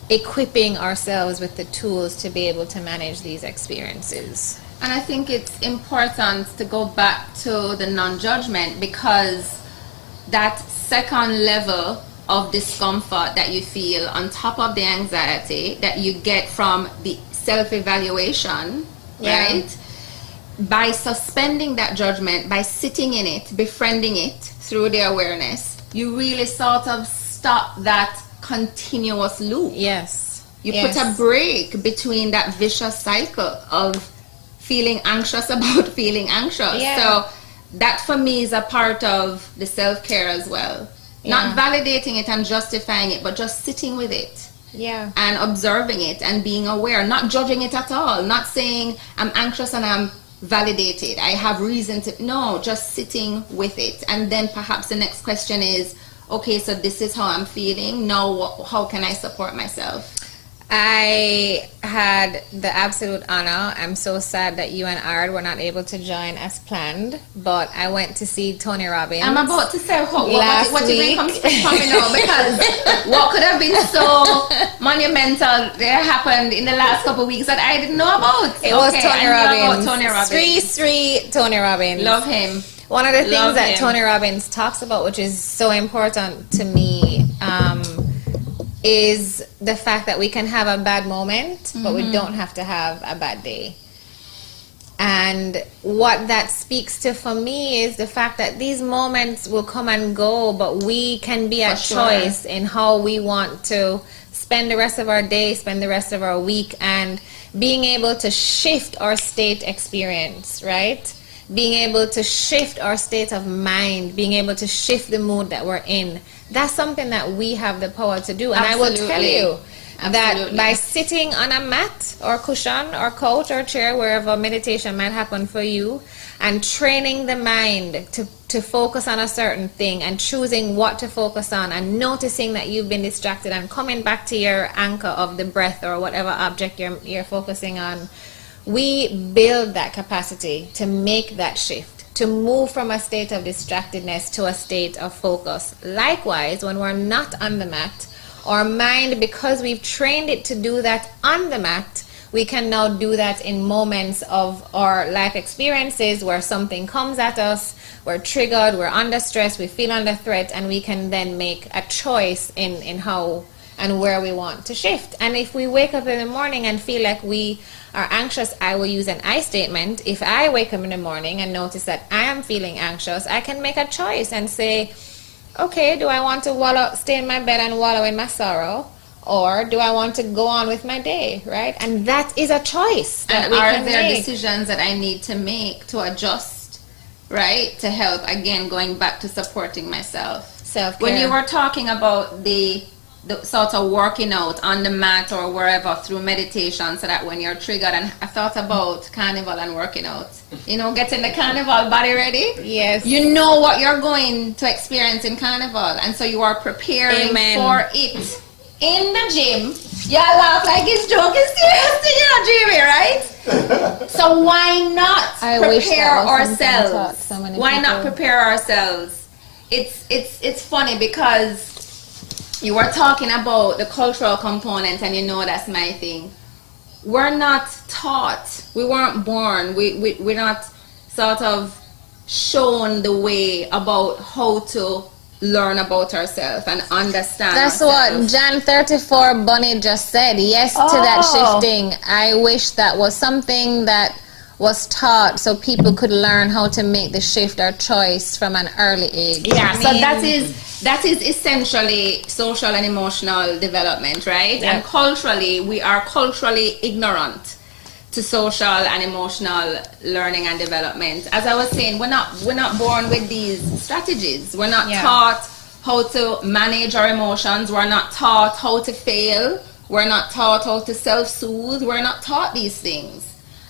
equipping ourselves with the tools to be able to manage these experiences. And I think it's important to go back to the non-judgment, because that second level of discomfort that you feel on top of the anxiety that you get from the self-evaluation, right? By suspending that judgment, by sitting in it, befriending it through the awareness, you really sort of stop that continuous loop. Yes. You put a break between that vicious cycle of feeling anxious about feeling anxious. So that for me is a part of the self-care as well. Not validating it and justifying it, but just sitting with it. And observing it and being aware, not judging it at all, not saying I'm anxious and I'm validated, I have reason to, no, just sitting with it. And then perhaps the next question is, okay, so this is how I'm feeling, now how can I support myself? I had the absolute honor. I'm so sad that you and Ard were not able to join as planned, but I went to see Tony Robbins. I'm about to say what you bring comes from me now, because what could have been so monumental that happened in the last couple of weeks that I didn't know about. It was Tony Robbins. Tony Robbins. Sri Tony Robbins. Love him. One of the things Love that him. Tony Robbins talks about, which is so important to me, is the fact that we can have a bad moment, but we don't have to have a bad day. And what that speaks to for me is the fact that these moments will come and go, but we can be at choice in how we want to spend the rest of our day, spend the rest of our week, and being able to shift our state experience, right? Being able to shift our state of mind, being able to shift the mood that we're in. That's something that we have the power to do. And Absolutely. I will tell you that Absolutely. by sitting on a mat or cushion or couch or chair, wherever meditation might happen for you, and training the mind to focus on a certain thing and choosing what to focus on and noticing that you've been distracted and coming back to your anchor of the breath or whatever object you're focusing on, we build that capacity to make that shift, to move from a state of distractedness to a state of focus. Likewise, when we're not on the mat, our mind, because we've trained it to do that on the mat, we can now do that in moments of our life experiences where something comes at us, we're triggered, we're under stress, we feel under threat, and we can then make a choice in how and where we want to shift. And if we wake up in the morning and feel like we are anxious, I will use an I statement. If I wake up in the morning and notice that I am feeling anxious, I can make a choice and say, okay, do I want to stay in my bed and wallow in my sorrow? Or do I want to go on with my day, right? And that is a choice that And we are can there make. decisions that I need to make to adjust, right? To help, again, going back to supporting myself. Self-care. When you were talking about the sort of working out on the mat or wherever through meditation, so that when you're triggered, and I thought about carnival and working out, getting the carnival body ready. Yes. You know what you're going to experience in carnival, and so you are preparing Amen. for it. In the gym, y'all laugh like it's joking, serious, you're dreaming, right? So why not I wish prepare that was something I taught ourselves? so many Why not people. prepare ourselves? It's funny because you were talking about the cultural component, and that's my thing. We're not taught. We weren't born. We're not sort of shown the way about how to learn about ourselves and understand That's ourselves. what Jan 34 Bunny just said. Yes to that Oh. shifting. I wish that was something that was taught so people could learn how to make the shift or choice from an early age. Yeah, I so mean, that is essentially social and emotional development, right? Yeah. And culturally, we are culturally ignorant to social and emotional learning and development. As I was saying, we're not born with these strategies. We're not Yeah. taught how to manage our emotions. We're not taught how to fail. We're not taught how to self-soothe. We're not taught these things.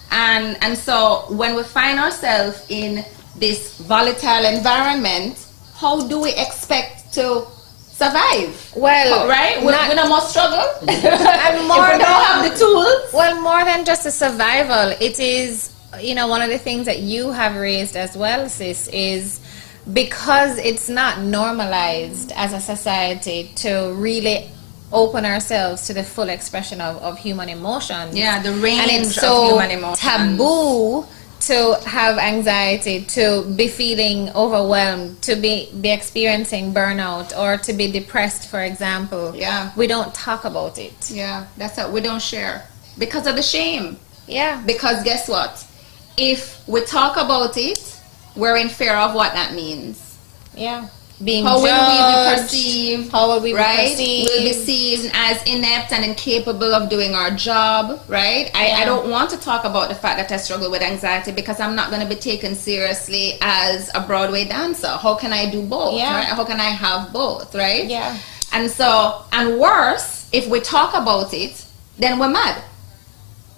And so when we find ourselves in this volatile environment, how do we expect to survive? Well, right? We don't must struggle. And more if we don't have the tools. Well, more than just a survival, it is, one of the things that you have raised as well, sis, is because it's not normalized as a society to really open ourselves to the full expression of human emotions. Yeah, the range and it's of so human emotions. taboo to have anxiety, to be feeling overwhelmed, to be experiencing burnout, or to be depressed, for example. Yeah. We don't talk about it. Yeah, that's what we don't share because of the shame. Yeah. Because guess what? If we talk about it, we're in fear of what that means. Yeah. Being How will we be judged, perceived? how will we be right? perceived? We'll be seen as inept and incapable of doing our job, right? I Yeah. don't want to talk about the fact that I struggle with anxiety because I'm not going to be taken seriously as a Broadway dancer. How can I do both? Yeah. Right? How can I have both, right? Yeah. And worse, if we talk about it, then we're mad.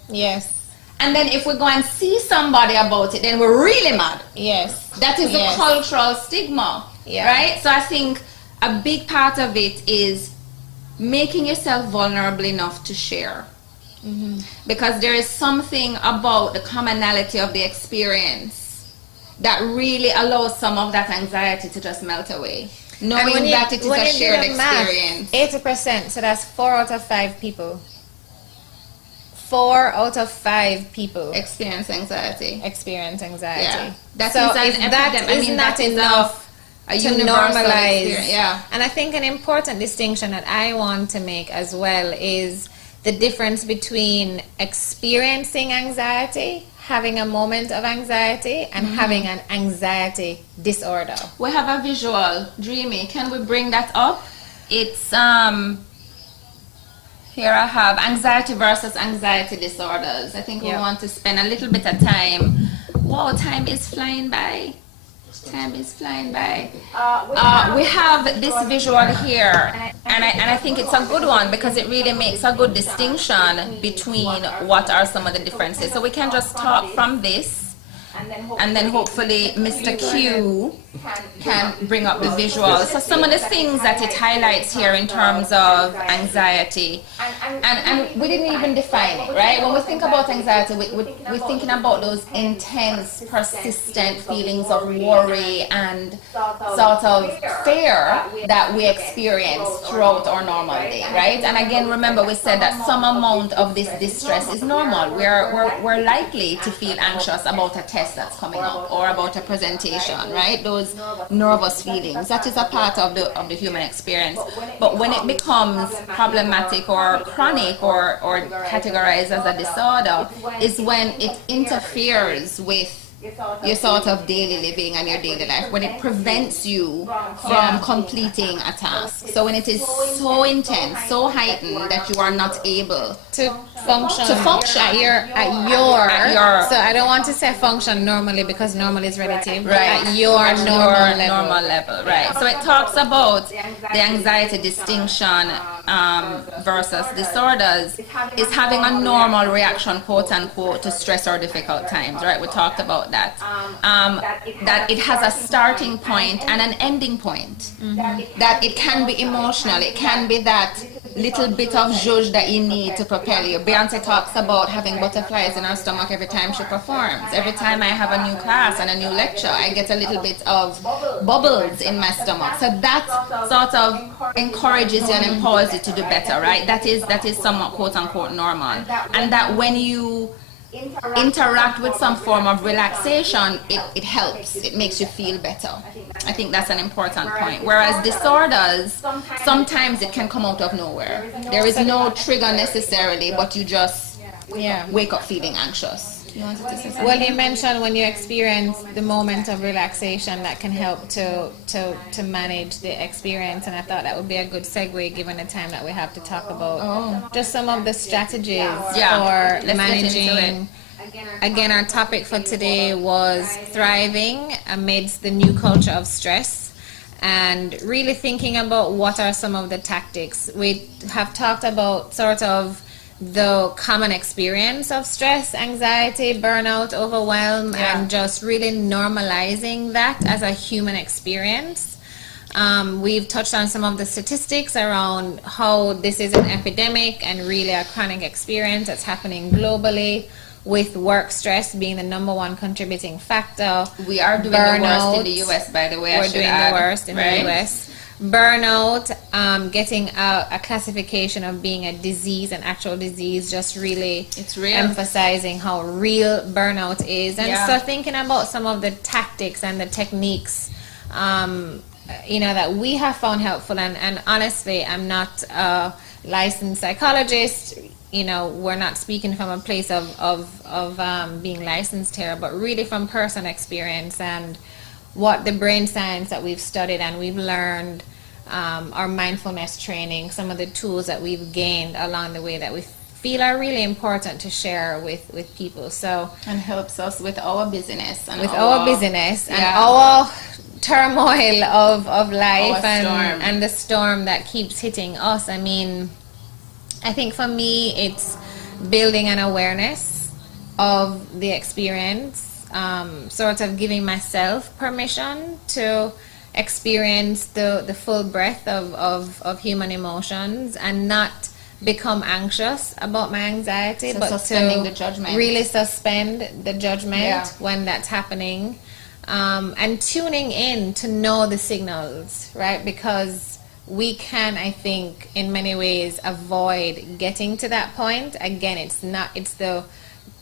Yes. And then if we go and see somebody about it, then we're really mad. Yes. That is Yes. the cultural stigma, Yeah. right? So I think a big part of it is making yourself vulnerable enough to share. Because there is something about the commonality of the experience that really allows some of that anxiety to just melt away. Knowing that it is a shared experience. 80%, so that's 4 out of 5 people. 4 out of 5 people experience anxiety. Yeah. That so is an if that epidemic. is not enough a to universal normalize. experience. Yeah. And I think an important distinction that I want to make as well is the difference between experiencing anxiety, having a moment of anxiety, and having an anxiety disorder. We have a visual. Dreamy, can we bring that up? It's here I have anxiety versus anxiety disorders. I think we want to spend a little bit of time. Wow, time is flying by. Time is flying by. We have this visual here, and I think it's a good one because it really makes a good distinction between what are some of the differences. So we can just talk from this, and then hopefully Mr. Q can bring up the visual. So some of the things that it highlights here in terms of anxiety, and we didn't even define it, right? When we think about anxiety, we're thinking about those intense, persistent feelings of worry and sort of fear that we experience throughout our normal day, right? And again, remember we said that some amount of this distress is normal. We're likely to feel anxious about a test that's coming up or about a presentation, right? Those nervous feelings, that is a part of the human experience. But when it becomes problematic or chronic or categorized as a disorder is when it interferes with your sort of daily living and your daily life, when it prevents you from completing a task. So when it is so intense, so heightened that you are not able to function at your so I don't want to say function normally because normal is relative, but at your normal level. Right. So it talks about the anxiety distinction versus disorders is having a normal reaction, quote unquote, to stress or difficult times, right? We talked about that. That it has a starting point and an ending point. That it can be emotional, it can be that little bit of zhuzh that you need to propel you. Beyonce talks about having butterflies in her stomach every time she performs. Every time I have a new class and a new lecture, I get a little bit of bubbles in my stomach. So that sort of encourages you and empowers you to do better, right? That is somewhat quote unquote normal. And that when you interact with some form of relaxation, it helps. It makes you feel better. I think that's an important point. Whereas disorders, sometimes it can come out of nowhere. There is no trigger necessarily, but you just wake up feeling anxious. You wanted to say something? Well, you mentioned when you experience the moment of relaxation that can help to manage the experience, and I thought that would be a good segue given the time that we have to talk about just some of the strategies for managing. Again, our topic for today was thriving amidst the new culture of stress, and really thinking about what are some of the tactics. We have talked about sort of the common experience of stress, anxiety, burnout, overwhelm, and just really normalizing that as a human experience. We've touched on some of the statistics around how this is an epidemic and really a chronic experience that's happening globally, with work stress being the number one contributing factor. We are doing the worst in the US, by the way. We're doing the worst in the US. Burnout, getting a classification of being a disease, an actual disease, just really emphasizing how real burnout is. And so thinking about some of the tactics and the techniques, that we have found helpful. And honestly, I'm not a licensed psychologist. We're not speaking from a place of being licensed here, but really from personal experience and what the brain science that we've studied and we've learned, our mindfulness training, some of the tools that we've gained along the way that we feel are really important to share with people. So and helps us with our business and and our turmoil of life and the storm that keeps hitting us. I mean, I think for me it's building an awareness of the experience, sort of giving myself permission to experience the full breadth of human emotions and not become anxious about my anxiety, but suspending the judgment. Really suspend the judgment when that's happening, and tuning in to know the signals, right? Because we can, I think, in many ways avoid getting to that point. Again, it's the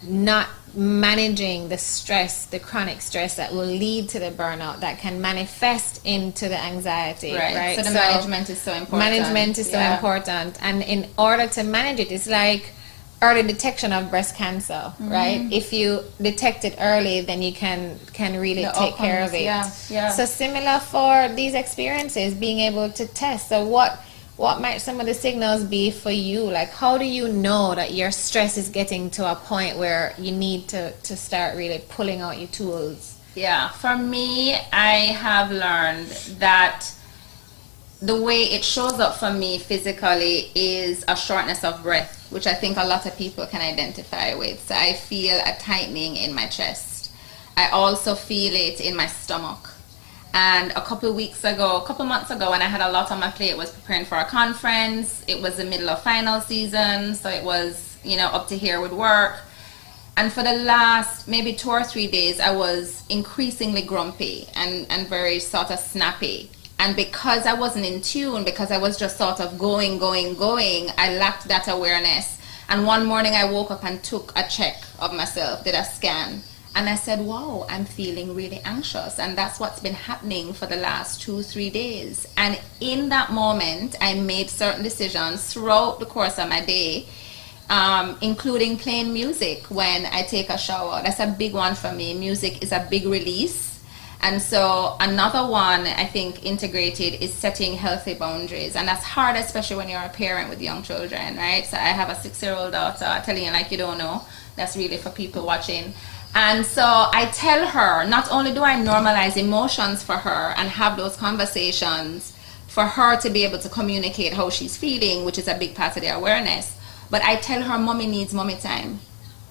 not managing the stress, the chronic stress that will lead to the burnout that can manifest into the anxiety, right? So the management is so important. Management is so important. And in order to manage it, it's like early detection of breast cancer, right? If you detect it early, then you can really take care of it. Yeah. So similar for these experiences, being able to test. So what might some of the signals be for you? Like, how do you know that your stress is getting to a point where you need to start really pulling out your tools? Yeah, for me, I have learned that the way it shows up for me physically is a shortness of breath, which I think a lot of people can identify with. So I feel a tightening in my chest. I also feel it in my stomach. And a couple months ago, when I had a lot on my plate, was preparing for a conference. It was the middle of final season, so it was, up to here with work. And for the last maybe 2 or 3 days, I was increasingly grumpy and very sort of snappy. And because I wasn't in tune, because I was just sort of going, I lacked that awareness. And one morning I woke up and took a check of myself, did a scan. And I said, wow, I'm feeling really anxious. And that's what's been happening for the last 2-3 days. And in that moment, I made certain decisions throughout the course of my day, including playing music when I take a shower. That's a big one for me. Music is a big release. And so another one, I think, integrated is setting healthy boundaries. And that's hard, especially when you're a parent with young children, right? So I have a 6-year-old daughter. I'm telling you like you don't know. That's really for people watching. And so I tell her, not only do I normalize emotions for her and have those conversations for her to be able to communicate how she's feeling, which is a big part of the awareness, but I tell her mommy needs mommy time,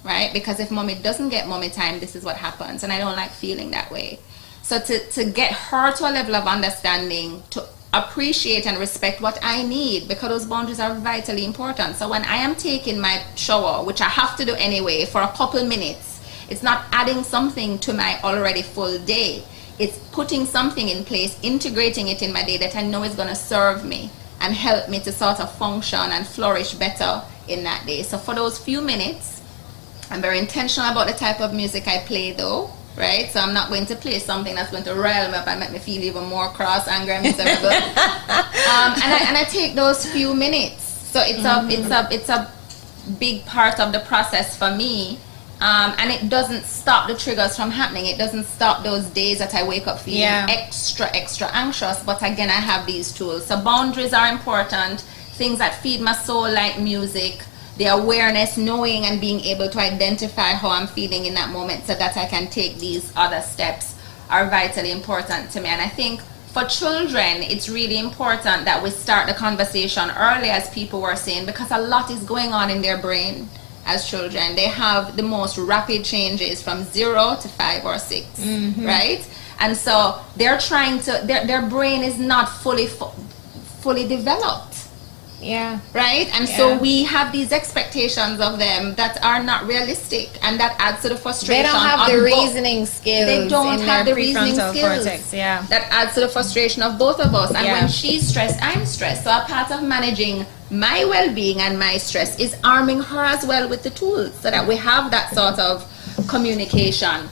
right? Because if mommy doesn't get mommy time, this is what happens. And I don't like feeling that way. So to get her to a level of understanding, to appreciate and respect what I need, because those boundaries are vitally important. So when I am taking my shower, which I have to do anyway for a couple minutes, it's not adding something to my already full day. It's putting something in place, integrating it in my day that I know is going to serve me and help me to sort of function and flourish better in that day. So for those few minutes, I'm very intentional about the type of music I play though, right? So I'm not going to play something that's going to rile me up and make me feel even more cross, angry, and miserable. And I take those few minutes. So it's a big part of the process for me. And it doesn't stop the triggers from happening. It doesn't stop those days that I wake up feeling extra anxious. But again, I have these tools. So boundaries are important. Things that feed my soul, like music, the awareness, knowing and being able to identify how I'm feeling in that moment so that I can take these other steps, are vitally important to me. And I think for children, it's really important that we start the conversation early, as people were saying, because a lot is going on in their brain. As children, they have the most rapid changes from 0 to 5 or 6, right? And so they're trying to, their brain is not fully developed. Yeah. Right? And so we have these expectations of them that are not realistic, and that adds to the frustration. They don't have the reasoning skills. They don't have the reasoning skills. Cortex, yeah. That adds to the frustration of both of us. And when she's stressed, I'm stressed. So a part of managing my well-being and my stress is arming her as well with the tools so that we have that sort of communication.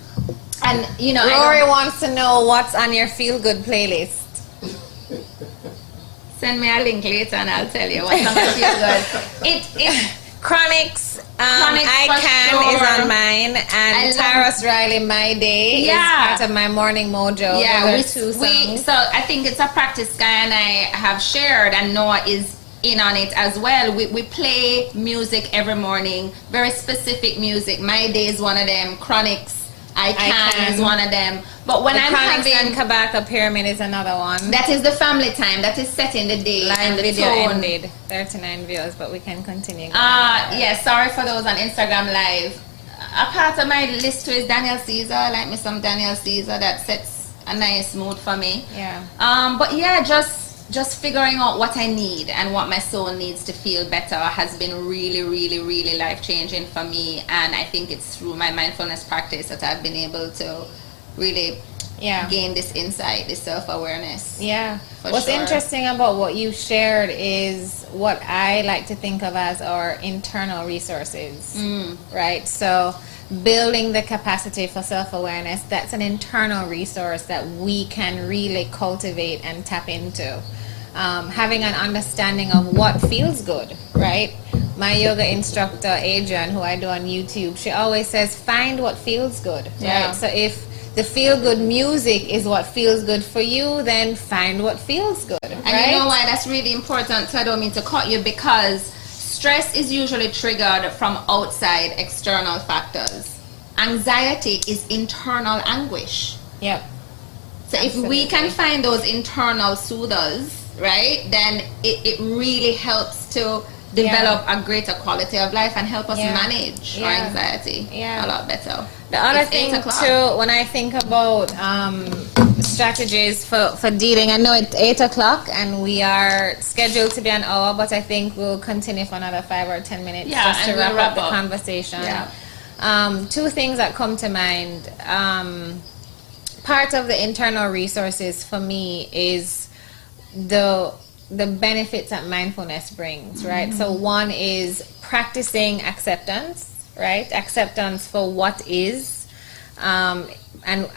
And Rory wants to know what's on your feel-good playlist. Send me a link later and I'll tell you what's on my feel-good. Chronics, I Can sure. is on mine, and Tyrus Riley, My Day, is part of my morning mojo. Yeah, so I think it's a practice Guy and I have shared, and Noah is in on it as well. We play music every morning, very specific music. My Day is one of them. Chronics, I Can is one of them. But when I'm Chronics having and Kabaka Pyramid is another one. That is the family time. That is setting the day. Live and the video tone. ended. 39 views, but we can continue. Yeah, sorry for those on Instagram Live. A part of my list too is Daniel Caesar. I like me some Daniel Caesar. That sets a nice mood for me. Yeah. But yeah, just figuring out what I need and what my soul needs to feel better has been really, really, really life-changing for me. And I think it's through my mindfulness practice that I've been able to really gain this insight, this self-awareness. Yeah. For What's sure. interesting about what you shared is what I like to think of as our internal resources, right? So building the capacity for self-awareness, that's an internal resource that we can really cultivate and tap into. Having an understanding of what feels good, right? My yoga instructor, Adrian, who I do on YouTube, she always says, find what feels good, right? So if the feel-good music is what feels good for you, then find what feels good, right? And you know why that's really important? So I don't mean to cut you, because stress is usually triggered from outside external factors. Anxiety is internal anguish. Yep. So if we can find those internal soothers, right, then it really helps to develop a greater quality of life and help us manage our anxiety a lot better. The other thing too, when I think about strategies for dealing, I know it's 8 o'clock and we are scheduled to be an hour, but I think we'll continue for another 5 or 10 minutes just to wrap up the conversation. Two things that come to mind. Part of the internal resources for me is the benefits that mindfulness brings, right? So one is practicing acceptance, right? Acceptance for what is. And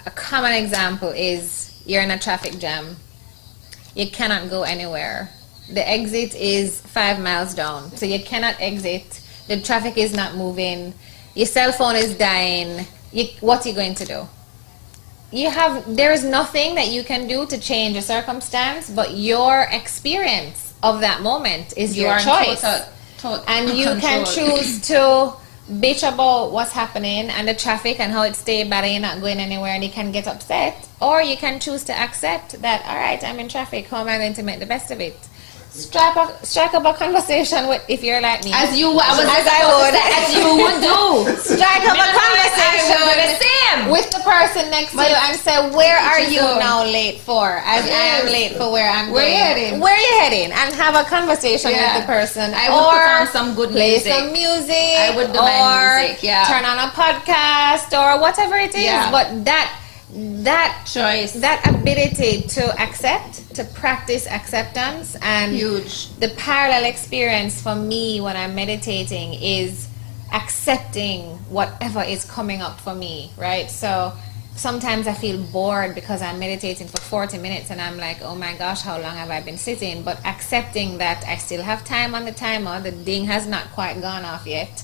a common example is you're in a traffic jam. You cannot go anywhere. The exit is 5 miles down. So you cannot exit. The traffic is not moving. Your cell phone is dying. What are you going to do? There is nothing that you can do to change a circumstance, but your experience of that moment is your choice. And you can choose to bitch about what's happening and the traffic and how it stayed bad and you're not going anywhere and you can get upset. Or you can choose to accept that, all right, I'm in traffic, how am I going to make the best of it? Strike up a conversation with, if you're like me. As you would do. Strike up a conversation with the person next to you and say, where are you now late for? As I am late for where I'm going. Where are you heading? And have a conversation with the person. I would put on some good music. Play some music. I would do my music, turn on a podcast or whatever it is. But that choice, that ability to accept, to practice acceptance, and the parallel experience for me when I'm meditating is accepting whatever is coming up for me, right? So sometimes I feel bored because I'm meditating for 40 minutes and I'm like, oh my gosh, how long have I been sitting? But accepting that I still have time on the timer, the ding has not quite gone off yet.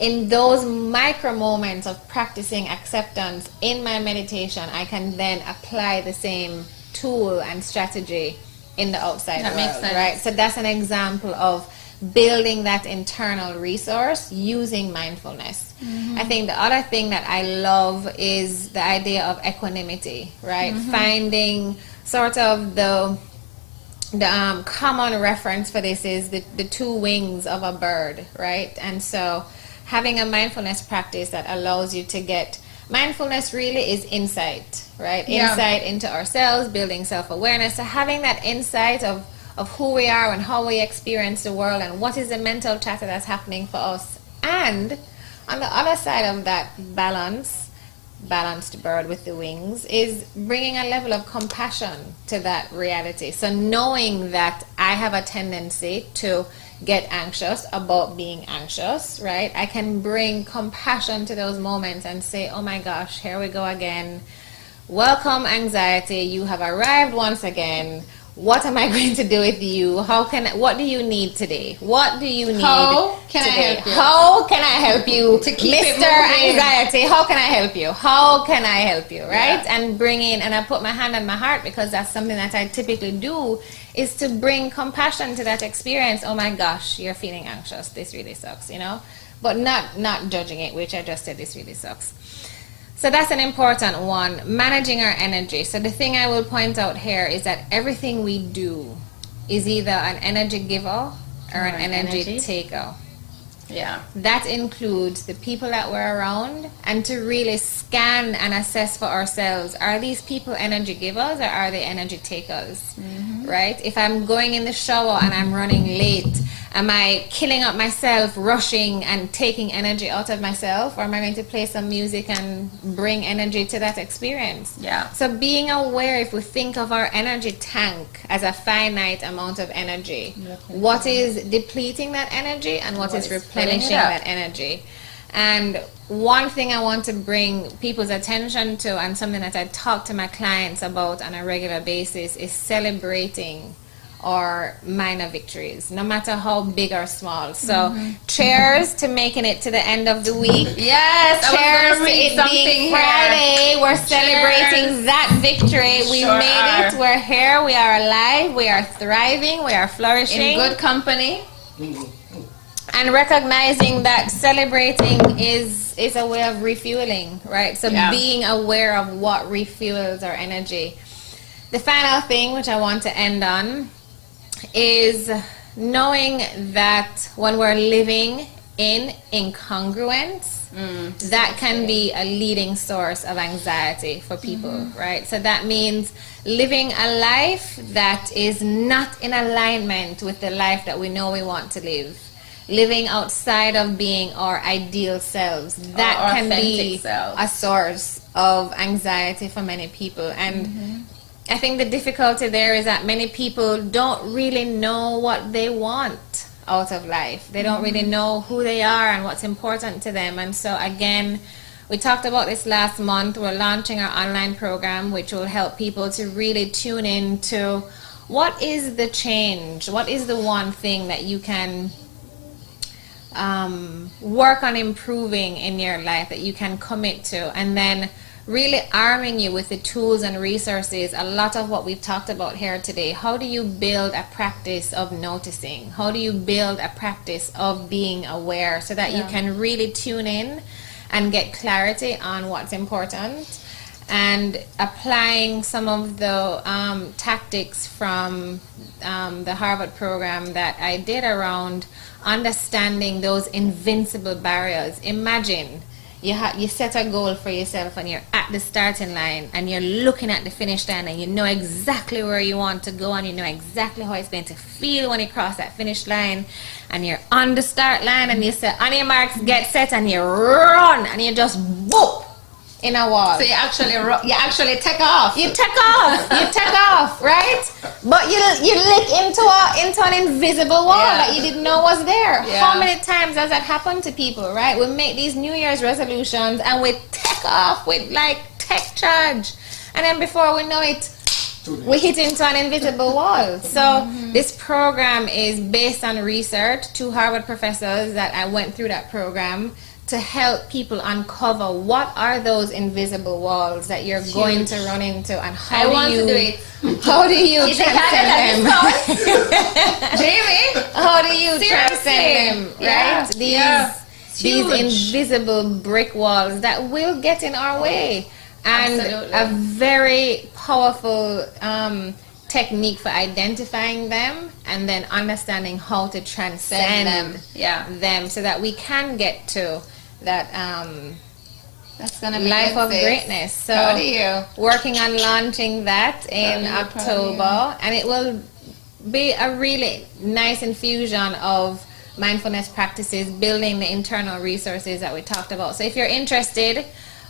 In those micro moments of practicing acceptance in my meditation, I can then apply the same tool and strategy in the outside world. Makes sense. Right? So that's an example of building that internal resource using mindfulness. I think the other thing that I love is the idea of equanimity, right? Finding sort of the common reference for this is the two wings of a bird, right? And so having a mindfulness practice that allows you to get mindfulness really is insight, right? Insight into ourselves, building self-awareness. So having that insight of who we are and how we experience the world and what is the mental chatter that's happening for us. And on the other side of that balanced bird with the wings, is bringing a level of compassion to that reality. So knowing that I have a tendency to get anxious about being anxious, right? I can bring compassion to those moments and say, oh my gosh, here we go again. Welcome, anxiety. You have arrived once again. What am I going to do with you? What do you need today? What do you need How can today? I help you? How can I help you? To keep Mr. Anxiety, how can I help you? How can I help you, right? And bring in, and I put my hand on my heart because that's something that I typically do, is to bring compassion to that experience. Oh my gosh, you're feeling anxious. This really sucks, you know? But not judging it, which I just said, this really sucks. So that's an important one, managing our energy. So the thing I will point out here is that everything we do is either an energy giver or an energy taker. Yeah. That includes the people that we're around, and to really scan and assess for ourselves, are these people energy givers or are they energy takers? right? If I'm going in the shower and I'm running late, am I killing up myself, rushing and taking energy out of myself, or am I going to play some music and bring energy to that experience? Yeah. So being aware, if we think of our energy tank as a finite amount of energy, what is depleting that energy and what is replenishing that energy? And one thing I want to bring people's attention to, and something that I talk to my clients about on a regular basis, is celebrating or minor victories, no matter how big or small. So cheers to making it to the end of the week. Yes, cheers to it being Friday. We're celebrating that victory. We made it. We're here. We are alive. We are thriving. We are flourishing. In good company. And recognizing that celebrating is a way of refueling, right? So being aware of what refuels our energy. The final thing, which I want to end on, is knowing that when we're living in incongruence, that can be a leading source of anxiety for people, right? So that means living a life that is not in alignment with the life that we know we want to live. Living outside of being our ideal selves, that can be a source of anxiety for many people. And I think the difficulty there is that many people don't really know what they want out of life. They don't really know who they are and what's important to them. And so again, we talked about this last month. We're launching our online program, which will help people to really tune in to what is the change, what is the one thing that you can work on improving in your life, that you can commit to, and then really arming you with the tools and resources. A lot of what we've talked about here today. How do you build a practice of noticing? How do you build a practice of being aware so that you can really tune in and get clarity on what's important, and applying some of the tactics from the Harvard program that I did around understanding those invincible barriers. Imagine you set a goal for yourself and you're at the starting line and you're looking at the finish line and you know exactly where you want to go and you know exactly how it's going to feel when you cross that finish line, and you're on the start line and you say on your marks, get set, and you run and you just whoop in a wall. So you actually take off. You take off, right? But you lick into an invisible wall that you didn't know was there. How many times does that happen to people, right? We make these New Year's resolutions and we take off with like tech charge, and then before we know it, we hit into an invisible wall. So this program is based on research. 2 Harvard professors that I went through that program to help people uncover what are those invisible walls that you're going to run into, and how do you transcend them? Jamie, how do you transcend them, right? These invisible brick walls that will get in our way. And a very powerful technique for identifying them and then understanding how to transcend them so that we can get to that that's gonna be life of greatness. So working on launching that in October, and it will be a really nice infusion of mindfulness practices, building the internal resources that we talked about. So if you're interested,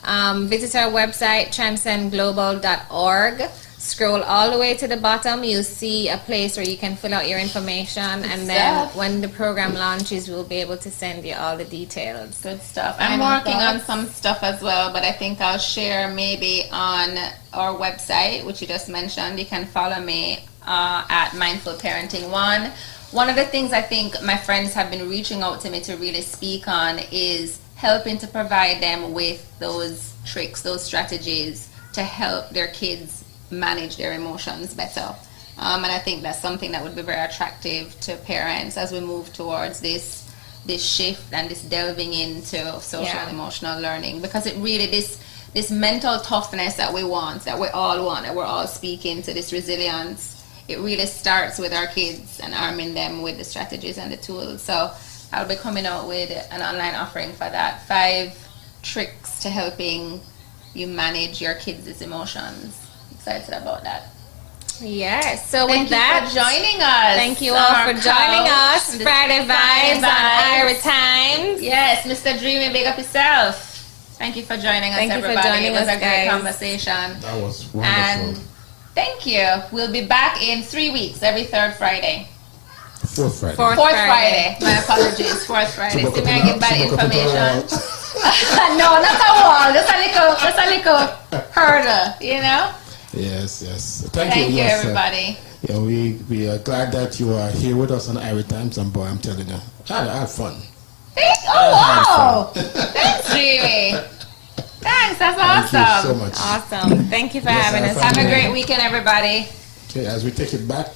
visit our website, transcendglobal.org. Scroll all the way to the bottom. You'll see a place where you can fill out your information, and then when the program launches, we'll be able to send you all the details. Good stuff. I'm working on some stuff as well, but I think I'll share maybe on our website, which you just mentioned. You can follow me at Mindful Parenting 1. One of the things I think my friends have been reaching out to me to really speak on is helping to provide them with those tricks, those strategies to help their kids manage their emotions better. And I think that's something that would be very attractive to parents as we move towards this shift and this delving into social emotional learning, because it really, this mental toughness that we want, that we all want, that we're all speaking to, this resilience, it really starts with our kids and arming them with the strategies and the tools. So I'll be coming out with an online offering for that. 5 tricks to helping you manage your kids' emotions. Excited about that. Yes. So Thank with you that, for joining us. thank you all for joining us. This Friday Vibes on Ira Times. Yes, Mr. Dreamy, big up yourself. Thank you for joining us, Thank you for everybody. joining it was us, a great guys. conversation. That was wonderful. And thank you. We'll be back in 3 weeks, every third Friday. Fourth Friday. Fourth Fourth Friday. Friday. My apologies. Fourth Friday. Sugar See me, I cup give bad and information. all. No, not a wall. Just a little hurdle, you know? Yes. Thank you, yes, everybody. Yeah, we are glad that you are here with us on Ira Times, and boy, I'm telling you, I had fun. Oh, wow. Thanks, Dreamy. Thanks, that's awesome. Thank you so much. Awesome. Thank you for Yes, having us. Have a great weekend, everybody. Okay, as we take it back